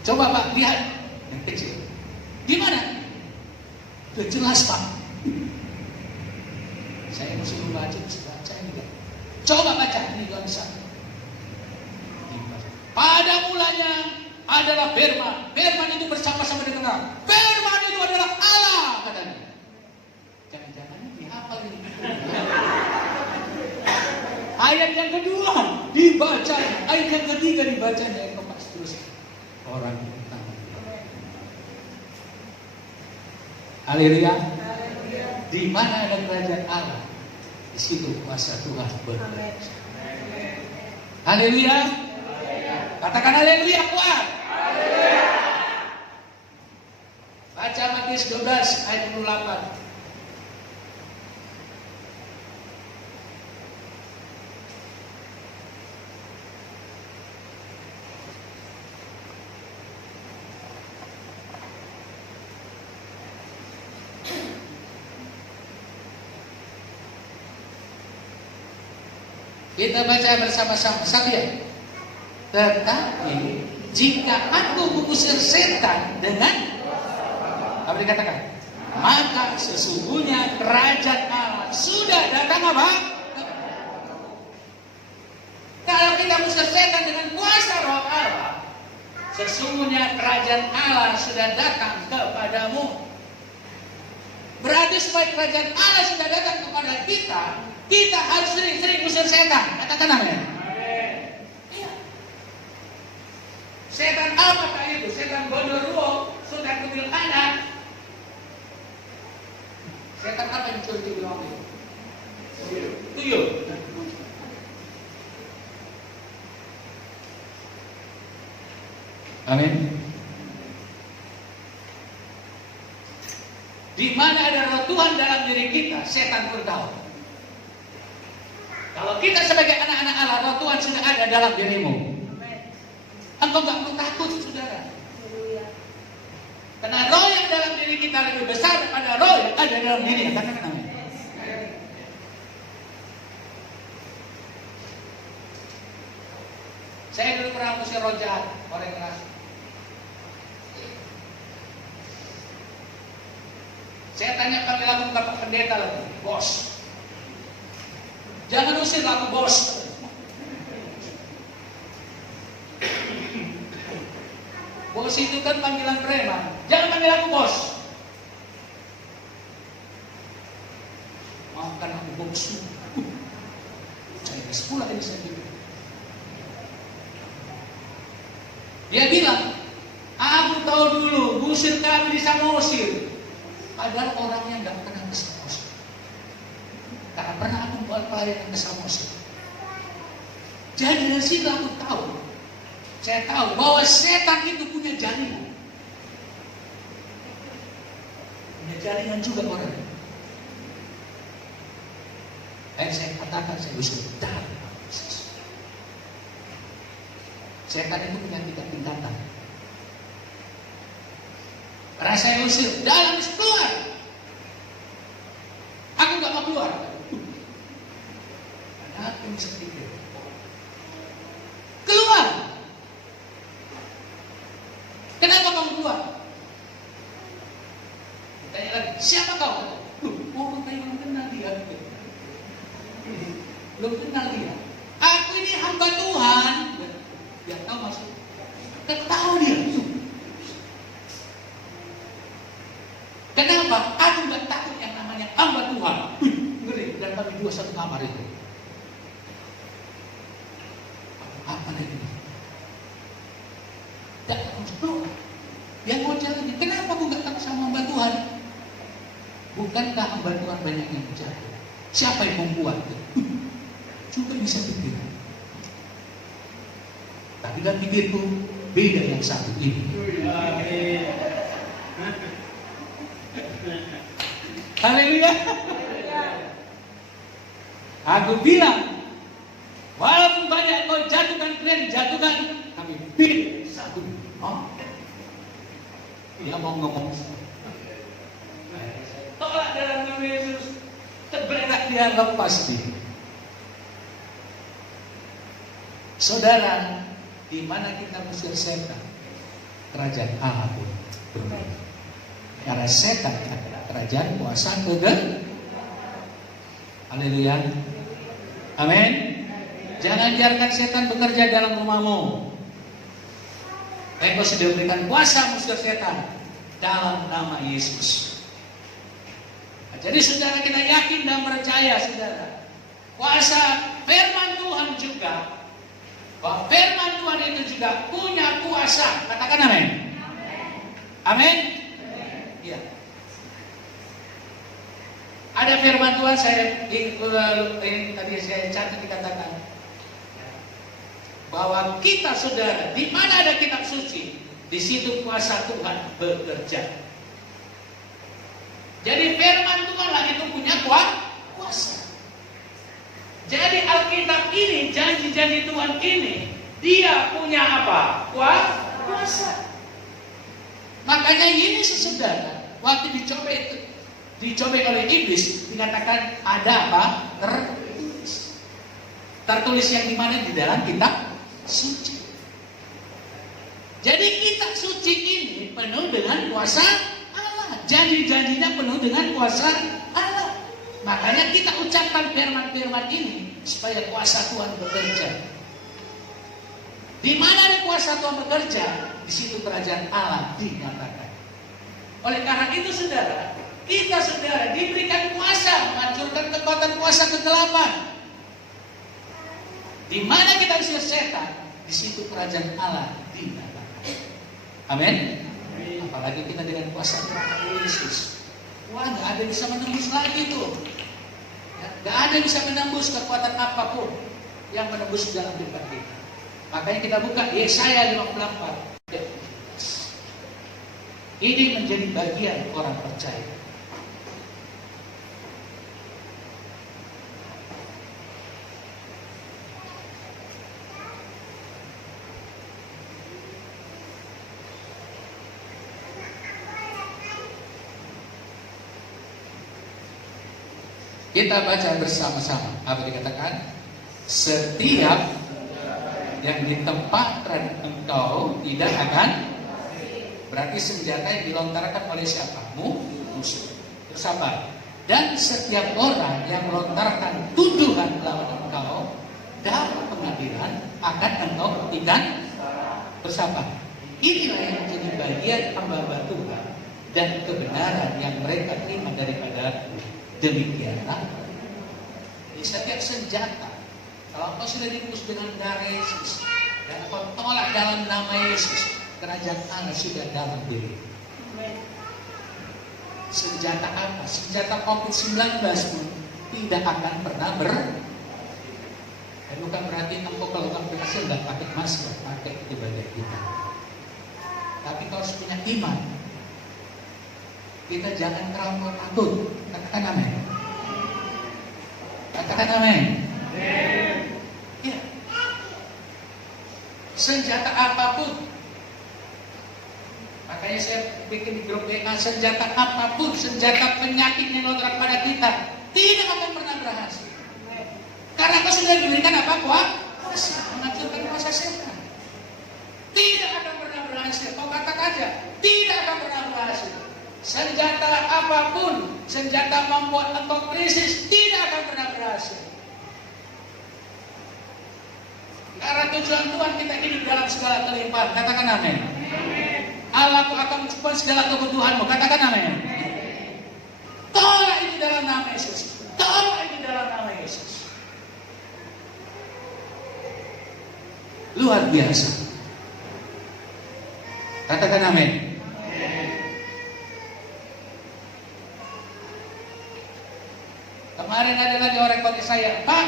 Coba Pak lihat yang kecil. Gimana? Sudah jelas Pak. Saya mesti membaca ini kan. Coba baca ini doang sana. Pada mulanya adalah Firman. Firman itu bersama-sama dengan Allah. Firman itu adalah Allah katanya. Jangan-jangan dihafal ini. Ayat yang kedua dibaca, ayat yang ketiga dibacanya, yang keempat terus orang pertama. Haleluya. Di mana ada kerajaan Allah, di situ kuasa Tuhan bekerja. Haleluya. Katakan haleluya kuat. Baca Matius 12 ayat 28. Kita baca bersama-sama. Satu ya. Tetapi jika aku mengusir setan dengan apa dikatakan? Maka sesungguhnya kerajaan Allah sudah datang apa? Kalau kita mengusir setan dengan kuasa roh Allah, sesungguhnya kerajaan Allah sudah datang kepadamu. Berarti supaya kerajaan Allah sudah datang kepada kita, kita harus sering-sering usir setan. Katakan amin. Setan apakah itu? Setan gondoruo, setan kutil anak. Setan apa yang kutil bilang itu? Tuyul. Amin. Di mana ada roh Tuhan dalam diri kita, setan pun tahu. Kalau kita sebagai anak-anak Allah, roh Tuhan sudah ada dalam dirimu. Engkau gak perlu takut, saudara. Karena roh yang dalam diri kita lebih besar daripada roh yang ada dalam diri. Katakan amin. Saya dulu pernah usir roh jahat, orang keras. Saya tanya panggil aku Bapak Pendeta lagi, bos. Jangan usir aku bos. Bos itu kan panggilan preman. Jangan panggil aku bos. Maafkan aku bos. Saya sepuluh ini saya bilang. Dia bilang, aku tahu dulu, ngusir kami di Samosir. Padahal orangnya nggak pernah ke Samosir. Karena pernah aku buat pelayanan ke Samosir. Jadi dari situ aku tahu. Saya tahu bahwa setan itu punya jaringan. Punya jaringan juga orang. Saya katakan saya bisa dalam proses. Setan itu punya tingkatan. Karena saya usir dalam keluar. Aku gak mau keluar. Karena aku bisa pikir. Keluar. Kenapa kamu Tuhan. Tanya lagi, siapa kau? Orang kayak belum kenal dia. Belum kenal dia. Aku ini hamba Tuhan. Dia tahu maksud. Tahu dia. Kenapa? Aku nggak takut yang namanya hamba Tuhan. Ngeri. Dan kami dua satu kamar itu. Apa lagi? Tidak takut. Yang mau jalan. Kenapa aku nggak takut sama hamba Tuhan? Bukankah hamba Tuhan banyak yang jago? Siapa yang membuat itu? Juga bisa pikir. Tapi dalam pikirku beda yang satu ini. Haleluya. Aku bilang, walaupun banyak kau jatuhkan kalian jatuhkan, kami pilih satu. Oh. Dia mau ngomong. Tolak dalam nama Yesus. Terberak dia lepas dia. Saudara, di mana kita mengusir setan, kerajaan Allah pun berbeda. Karena setan adalah kerajaan kuasa kegelapan. Haleluya. Amin. Jangan biarkan setan bekerja dalam rumahmu. Engkau sudah berikan kuasa mengusir setan dalam nama Yesus. Jadi saudara, kita yakin dan percaya saudara, kuasa firman Tuhan juga, bahwa firman Tuhan itu juga punya kuasa. Katakan amin. Amin. Iya. Ada firman Tuhan ini tadi saya catat dikatakan bahwa kita saudara, di mana ada kitab suci, di situ kuasa Tuhan bekerja. Jadi firman Tuhan lah itu punya kuasa. Jadi Alkitab ini, janji-janji Tuhan ini, dia punya apa? Kuasa. Makanya Yesus saudara, waktu dicobai oleh iblis, dikatakan ada apa? Tertulis yang dimana di dalam kitab suci. Jadi kitab suci ini penuh dengan kuasa Allah. Janji-janjinya penuh dengan kuasa Allah. Makanya kita ucapkan firman-firman ini supaya kuasa Tuhan bekerja. Di mana ada kuasa Tuhan bekerja, di situ kerajaan Allah dinyatakan. Oleh karena itu saudara, kita saudara diberikan kuasa menghancurkan kekuatan kuasa kegelapan. Di mana kita usir setan, di situ kerajaan Allah dinyatakan. Amin. Apalagi kita dengan kuasa Tuhan Yesus. Wah, nggak ada yang bisa menembus lagi tuh. Nggak ada yang bisa menembus kekuatan apapun yang menembus dalam hidup kita. Makanya kita buka Yesaya 54. Ini menjadi bagian orang percaya. Kita baca bersama-sama. Apa dikatakan? Setiap yang ditempatkan engkau tidak akan. Berarti senjata yang dilontarkan oleh siapa? Musuh. Terus apa? Dan setiap orang yang melontarkan tuduhan lawan engkau dalam pengadilan akan engkau buktikan bersama. Inilah yang menjadi bagian hamba-hamba Tuhan dan kebenaran yang mereka terima daripada demikianlah. Di setiap senjata, kalau kau sudah dibungkus dengan darah Yesus dan kau tolak dalam nama Yesus, kerajaan Allah sudah dalam diri. Senjata apa? Senjata COVID-19 pun tidak akan pernah dan bukan berarti engkau kalau kamu berhasil nggak pakai masker, pakai ibadah kita. Tapi kau harus punya iman. Kita jangan terlalu takut. Katakan amin. Katakan amin. Ya. Senjata apapun. Makanya saya bikin di grup WA, senjata apapun, senjata penyakit yang lontar pada kita tidak akan pernah berhasil. Karena kau sudah diberikan apa? Kuasa menghancurkan kuasa setan. Tidak akan pernah berhasil. Kau katakan aja, senjata apapun, senjata membuat engkau krisis tidak akan pernah berhasil. Karena tujuan Tuhan kita hidup dalam segala kelimpahan. Katakan amin. Allahku akan mencukupi segala kebutuhanmu. Katakan amin. Tolak itu dalam nama Yesus. Tolak itu dalam nama Yesus. Luar biasa. Katakan amin. Kemarin ada lagi orang kontak saya, Pak,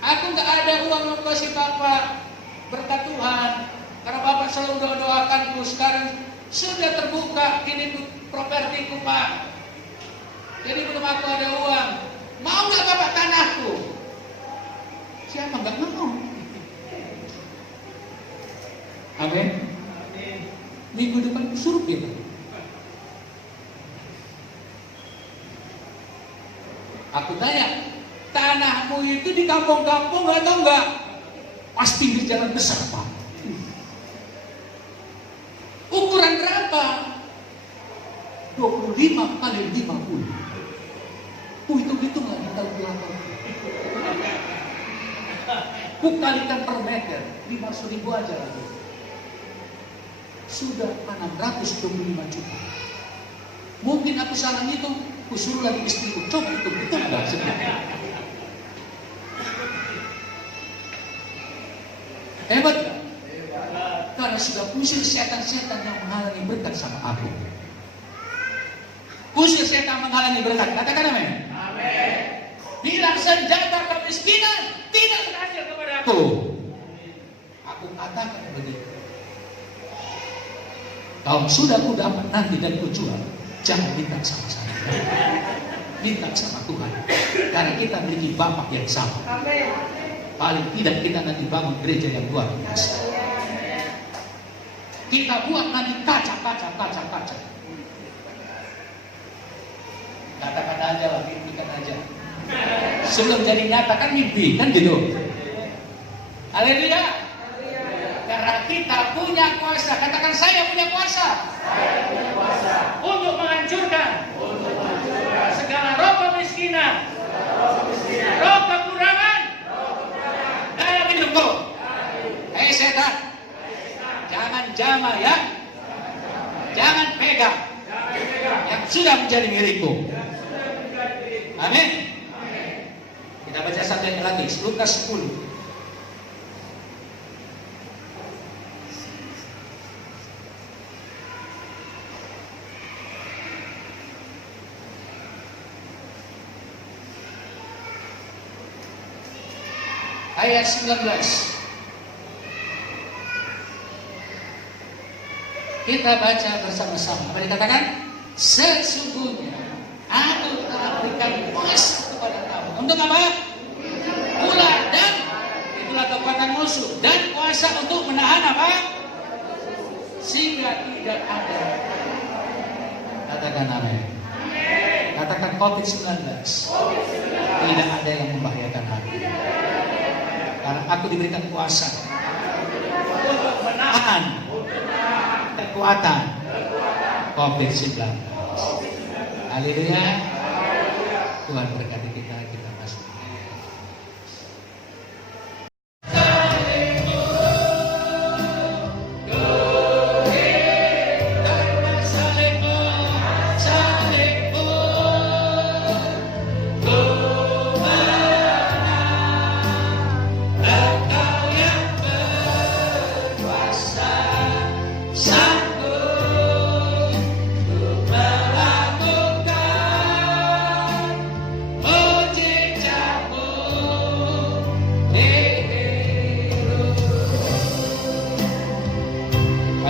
aku nggak ada uang untuk kasih Bapak berkat Tuhan, karena Bapak selalu doakanku. Sekarang sudah terbuka ini propertiku, Pak. Jadi belum aku ada uang. Mau nggak Bapak tanahku? Siapa nggak mau? Amin. Minggu depan suruh kita. Aku tanya, tanahmu itu di kampung-kampung atau enggak? Pasti di jalan besar, Pak. Ukuran berapa? 25 kali 50. Hitung-hitung lah, kita berapa? Kalikan per meter, 500.000 aja lagi. Sudah 625 juta. Mungkin aku salah itu, aku suruh lagi istriku, coba itu betul nggak sebenarnya? Hebat nggak? Karena sudah kusir setan-setan yang menghalangi berkat sama aku. Kusir setan menghalangi berkat. Katakan amin. Amin. Bilang senjata kemiskinan tidak berhasil kepada aku. Aku katakan begitu. Kalau sudah aku dapat nanti dan ku jual, jangan minta sama saya. Minta sama Tuhan. Karena kita memiliki Bapak yang sama. Paling tidak kita nanti bangun gereja yang luar biasa. Kita buat nanti kaca. Katakan aja lah, mimpikan aja. Sebelum jadi nyata kan mimpi, kan gitu. Haleluya. Karena kita punya kuasa. Katakan saya punya kuasa. Untuk menghancurkan segala roh kemiskinan, roh kekurangan dalam hidupku. Hei setan, jangan jamah ya. Jangan pegang yang sudah menjadi milikku. Amin. Kita baca satu yang lagi, Lukas 10. Ayat 19. Kita baca bersama-sama. Apa dikatakan? Sesungguhnya aku telah berikan kuasa kepada kamu. Untuk apa? Ular dan itulah kekuatan musuh dan kuasa untuk menahan apa? Sehingga tidak ada. Katakan amin. Katakan COVID-19. Tidak ada yang membahayakan aku. Karena aku diberikan kuasa untuk menahan kekuatan COVID-19. Haleluya. Tuhan berkati kita masuk.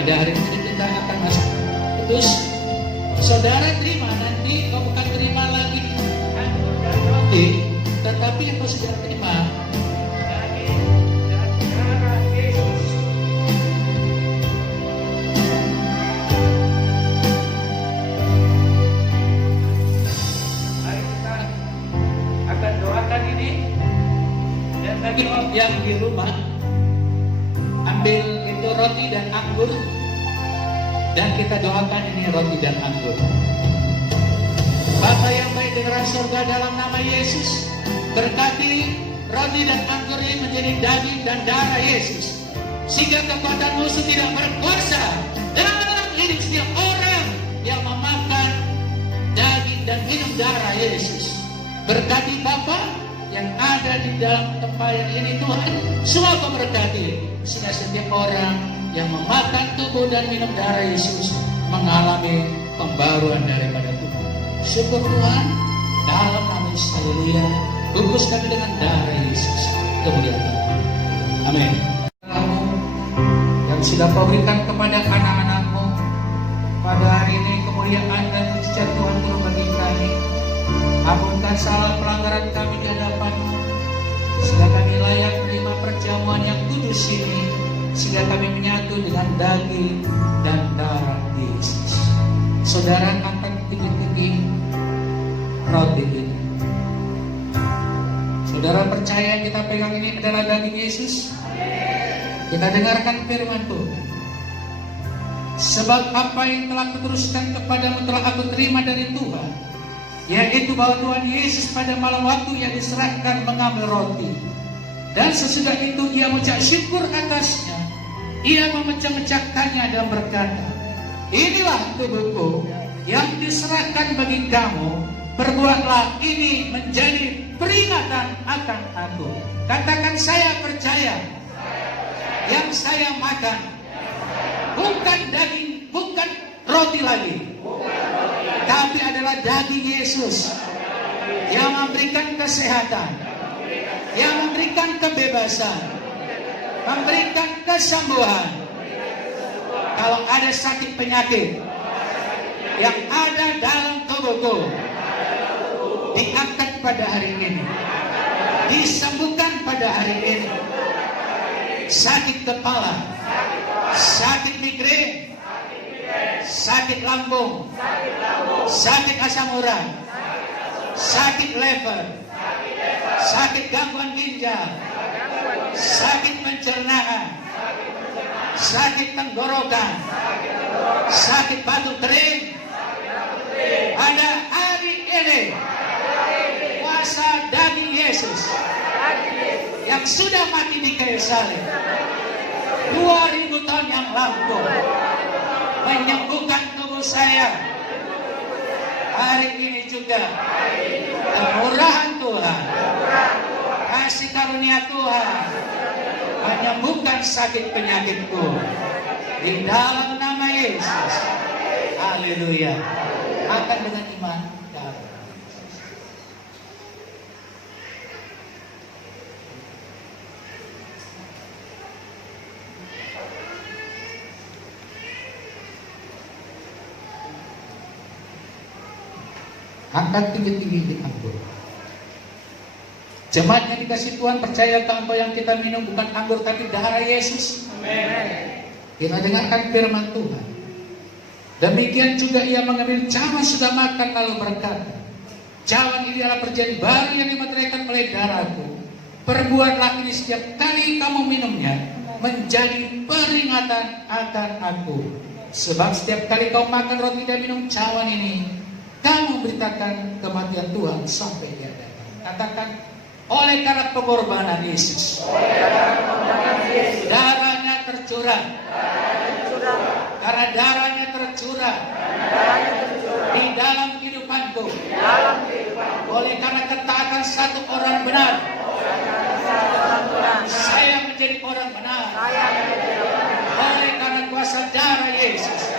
Pada hari ini kita akan masuk. Terus saudara terima nanti, kau bukan terima lagi roti, tetapi yang kau sudah terima dari darah Yesus. Mari kita akan doakan ini. Dan bagi yang di rumah, ambil itu roti dan anggur, dan kita doakan ini roti dan anggur. Bapa yang baik di dalam surga, dalam nama Yesus, berkati roti dan anggur ini menjadi daging dan darah Yesus, sehingga kekuatan musuh tidak berkuasa dalam hidup setiap orang yang memakan daging dan minum darah Yesus. Berkati Bapa yang ada di dalam tempat yang ini Tuhan, semua Kau berkati, sehingga setiap orang yang memakan tubuh dan minum darah Yesus mengalami pembaruan daripada tubuh. Syukur Tuhan, dalam nama Yesus, haleluya. Bungkus kami dengan darah Yesus, kemuliaan Tuhan. Amin. Yang sudah Kau berikan kepada anak-anak-Mu pada hari ini, kemuliaan dan mujizat Tuhan turun bagi kami. Ampunkan salah pelanggaran kami di hadapan-Mu, sehingga kami layak menerima perjamuan yang kudus ini, sehingga kami menyatu dengan daging dan darah Yesus. Saudara, angkat tinggi-tinggi roti ini. Saudara percaya kita pegang ini adalah daging Yesus? Kita dengarkan firman Tuhan. Sebab apa yang telah kuteruskan kepadamu telah aku terima dari Tuhan, yaitu bahwa Tuhan Yesus pada malam waktu yang diserahkan mengambil roti, dan sesudah itu ia mengucap syukur atasnya, ia memecah-mecahkannya dan berkata, inilah tubuhku yang diserahkan bagi kamu, perbuatlah ini menjadi peringatan akan aku. Katakan, saya percaya yang saya makan bukan daging, bukan roti lagi, tapi adalah daging Yesus yang memberikan kesehatan, yang memberikan kebebasan, memberikan kesembuhan. Kalau ada sakit penyakit yang ada dalam tubuhku, diangkat pada hari ini, disembuhkan pada hari ini. Sakit kepala, sakit migrain, sakit lambung, sakit asam urat, sakit lever, sakit gangguan ginjal, sakit pencernaan, sakit tenggorokan, sakit batu kering, pada hari ini kuasa daging Yesus yang sudah mati di kayu salib 2000 tahun yang lalu menyembuhkan tubuh saya. Hari ini juga kemurahan Tuhan, kasih karunia Tuhan menyembuhkan sakit penyakitku di dalam nama Yesus. Haleluya. Makan dengan iman. Angkat tinggi-tinggi di anggur. Jemaat yang dikasih Tuhan, percaya engkau yang kita minum bukan anggur tapi darah Yesus. Amen. Kita dengarkan firman Tuhan. Demikian juga ia mengambil cawan sudah makan lalu berkata, cawan ini adalah perjanjian baru yang dimeteraikan oleh darahku. Perbuatlah ini setiap kali kamu minumnya menjadi peringatan akan aku. Sebab setiap kali kau makan roti dan minum cawan ini, kamu beritakan kematian Tuhan sampai Dia datang. Katakan, oleh karena pengorbanan Yesus, darahnya tercurah, karena darahnya tercurah di dalam kehidupanku, oleh karena ketaatan satu orang benar, saya menjadi orang benar. Oleh karena kuasa darah Yesus,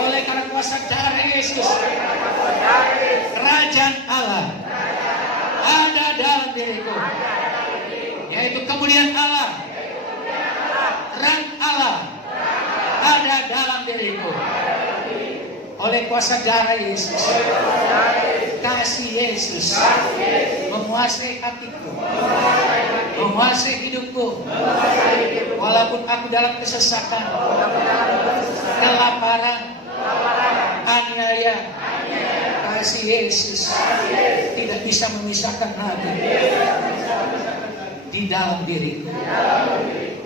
oleh karena kuasa darah Yesus, kerajaan Allah ada dalam diriku, yaitu kemuliaan Allah, terang Allah ada dalam diriku. Oleh kuasa darah Yesus, kasih Yesus menguasai hatiku, menguasai hidupku. Walaupun aku dalam kesesakan, kelaparan, aniaya, kasih Yesus tidak bisa memisahkan lagi di dalam diriku.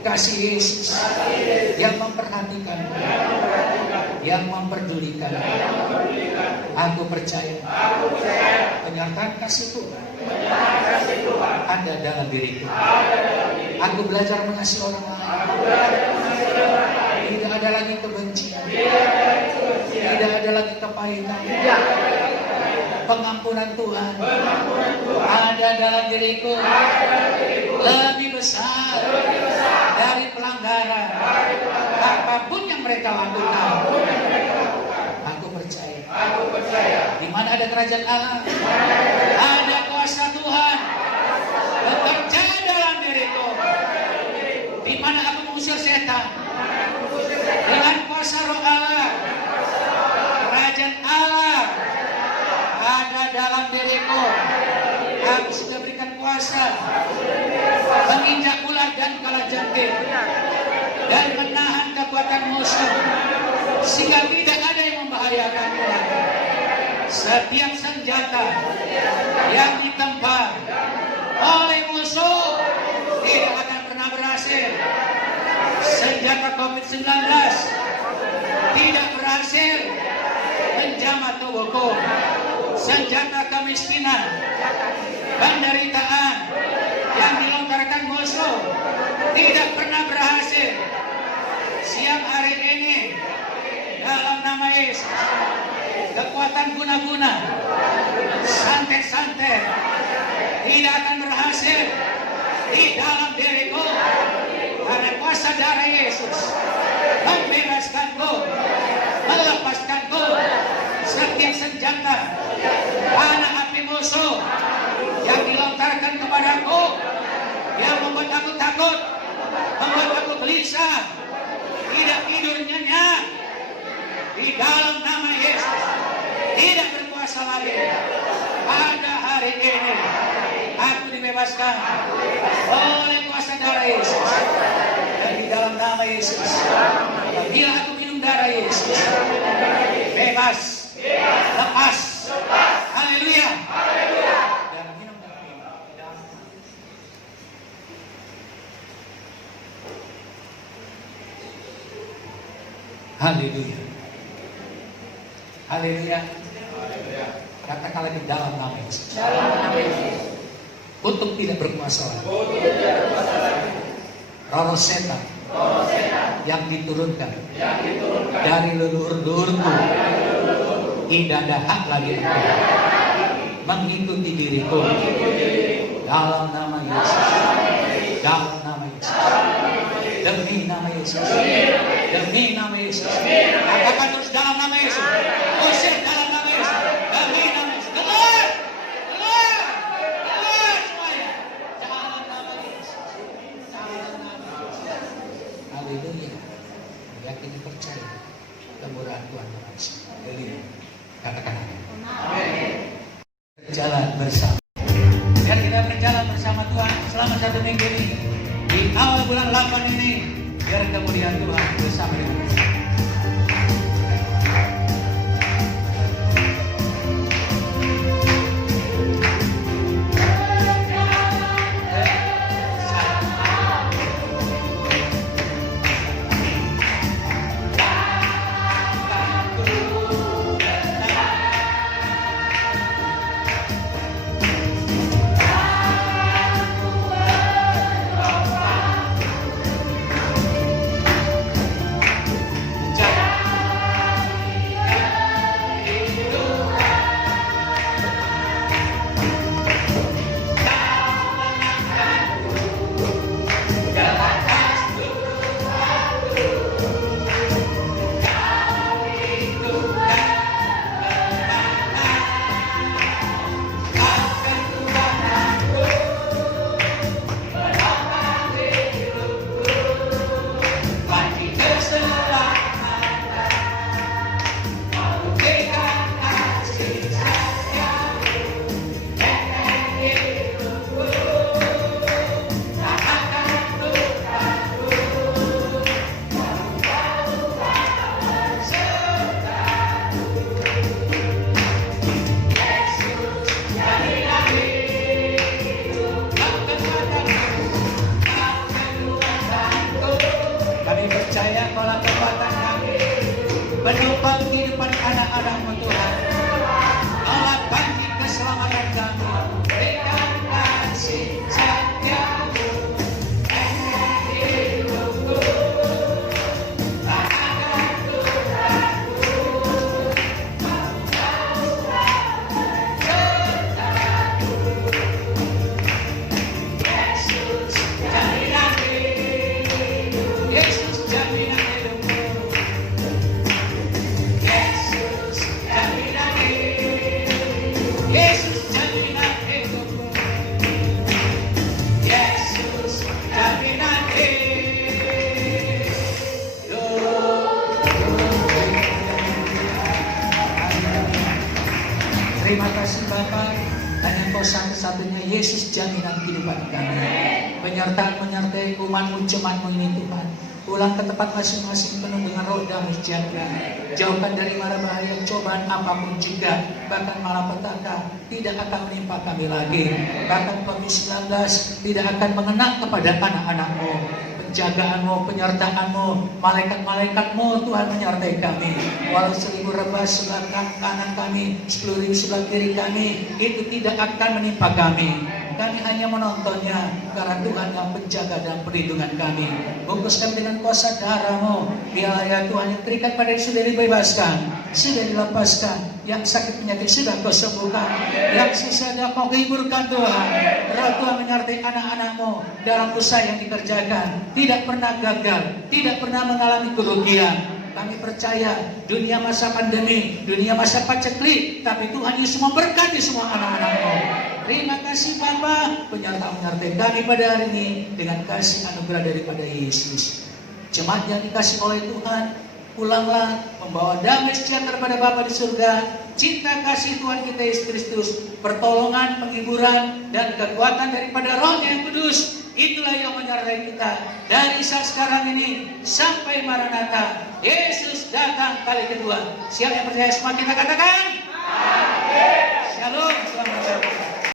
kasih Yesus yang memperhatikan, yang memperdulikan. Aku percaya penyertaan kasih Tuhan ada dalam diriku. Aku belajar mengasihi orang lain. Tidak ada lagi kebencian, tidak ada lagi kepahitan. Pengampunan Tuhan ada dalam diriku, lebih besar dari pelanggaran apapun yang mereka lakukan. Aku percaya di mana ada kerajaan Allah, ada kuasa Tuhan bekerja dalam diriku. Di mana aku mengusir setan dengan kuasa Roh Allah, kerajaan Allah ada dalam diriku. Aku sudah berikan kuasa menginjak ular dan kalajengking dan menahan kekuatan musuh, sehingga tidak ada yang membahayakan lagi. Setiap senjata yang ditempa oleh musuh tidak akan pernah berhasil. Senjata COVID-19 tidak berhasil menjamah tubuhku. Senjata kemiskinan, penderitaan yang dilontarkan musuh tidak pernah berhasil. Siang hari ini dalam nama Yesus, kekuatan guna-guna, santet-santet tidak akan berhasil di dalam diriku, karena kuasa darah Yesus membebaskanku, melepaskanku. Setiap senjata panah api musuh yang dilontarkan kepadaku, yang membuat aku takut, membuat aku gelisah, tidak tidur nyenyak, di dalam nama Yesus tidak berkuasa lagi. Pada hari ini aku dibebaskan oleh kuasa darah Yesus. Dan di dalam nama Yesus, bila aku minum darah Yesus, bebas, lepas. Haleluya. Dan minum darah Yesus. Haleluya. Haleluya. Katakanlah di dalam nama Yesus. Untuk tidak berkuasa lagi. Roh setan yang diturunkan dari leluhur-leluhurku tidak ada hak lagi mengikuti diriku. Dalam nama Yesus. Dalam nama Yesus. Demi nama Yesus. Demi nama Yesus. Katakan terus dalam nama Yesus. Usir dalam nama Yesus. Demi nama Yesus. Keluar. Keluar. Keluar semuanya. Dalam nama Yesus. Dalam nama Yesus. Haleluya. Yakin percaya kemurahan Tuhan Yesus. Haleluya. Katakan amin. Berjalan bersama. Biar kita berjalan bersama Tuhan selama 1 minggu ini. Di awal bulan 8 ini, biar kemuliaan Tuhan bersama dengan kita. satu-satunya Yesus jaminan kehidupan kami. Penyertaan menyertai umat-Mu, jemaat-Mu ini Tuhan. Pulang ke tempat masing-masing penuh dengan roh damai sejahtera. Jauhkan dari mara bahaya cobaan apapun juga, bahkan malapetaka tidak akan menimpa kami lagi. Bahkan COVID-19 tidak akan mengenai kepada anak-anak-Mu. Penjagaan-Mu, penyertaan-Mu, malaikat-malaikat-Mu Tuhan menyertai kami. Walau 1000 rebah sebelah kanan kami, 10.000 sebelah kiri kami, itu tidak akan menimpa kami. Kami hanya menontonnya karena Tuhan yang penjaga dan perlindungan kami. Bungkus kami dengan kuasa darah-Mu. Biarlah ya Tuhan yang terikat pada yang sudah dibebaskan, sudah dilepaskan, yang sakit penyakit sudah Kau sembuhkan, yang susah sudah Kau hiburkan Tuhan. Roh Tuhan menyertai anak-anak-Mu dalam usaha yang dikerjakan, tidak pernah gagal, tidak pernah mengalami kerugian. Kami percaya dunia masa pandemi, dunia masa paceklik, tapi Tuhan Yesus memberkati semua anak-anak-Mu. Terima kasih Bapa, menyertai kami pada hari ini dengan kasih anugerah daripada Yesus. Jemaat yang dikasih oleh Tuhan, pulanglah membawa damai sejahtera pada Bapa di surga, cinta kasih Tuhan kita Yesus Kristus, pertolongan, penghiburan, dan kekuatan daripada Roh-Nya yang kudus. Itulah yang menyertai kita dari saat sekarang ini sampai Maranatha. Yesus datang kali kedua. Siapa yang percaya semua kita katakan? Amin. Shalom.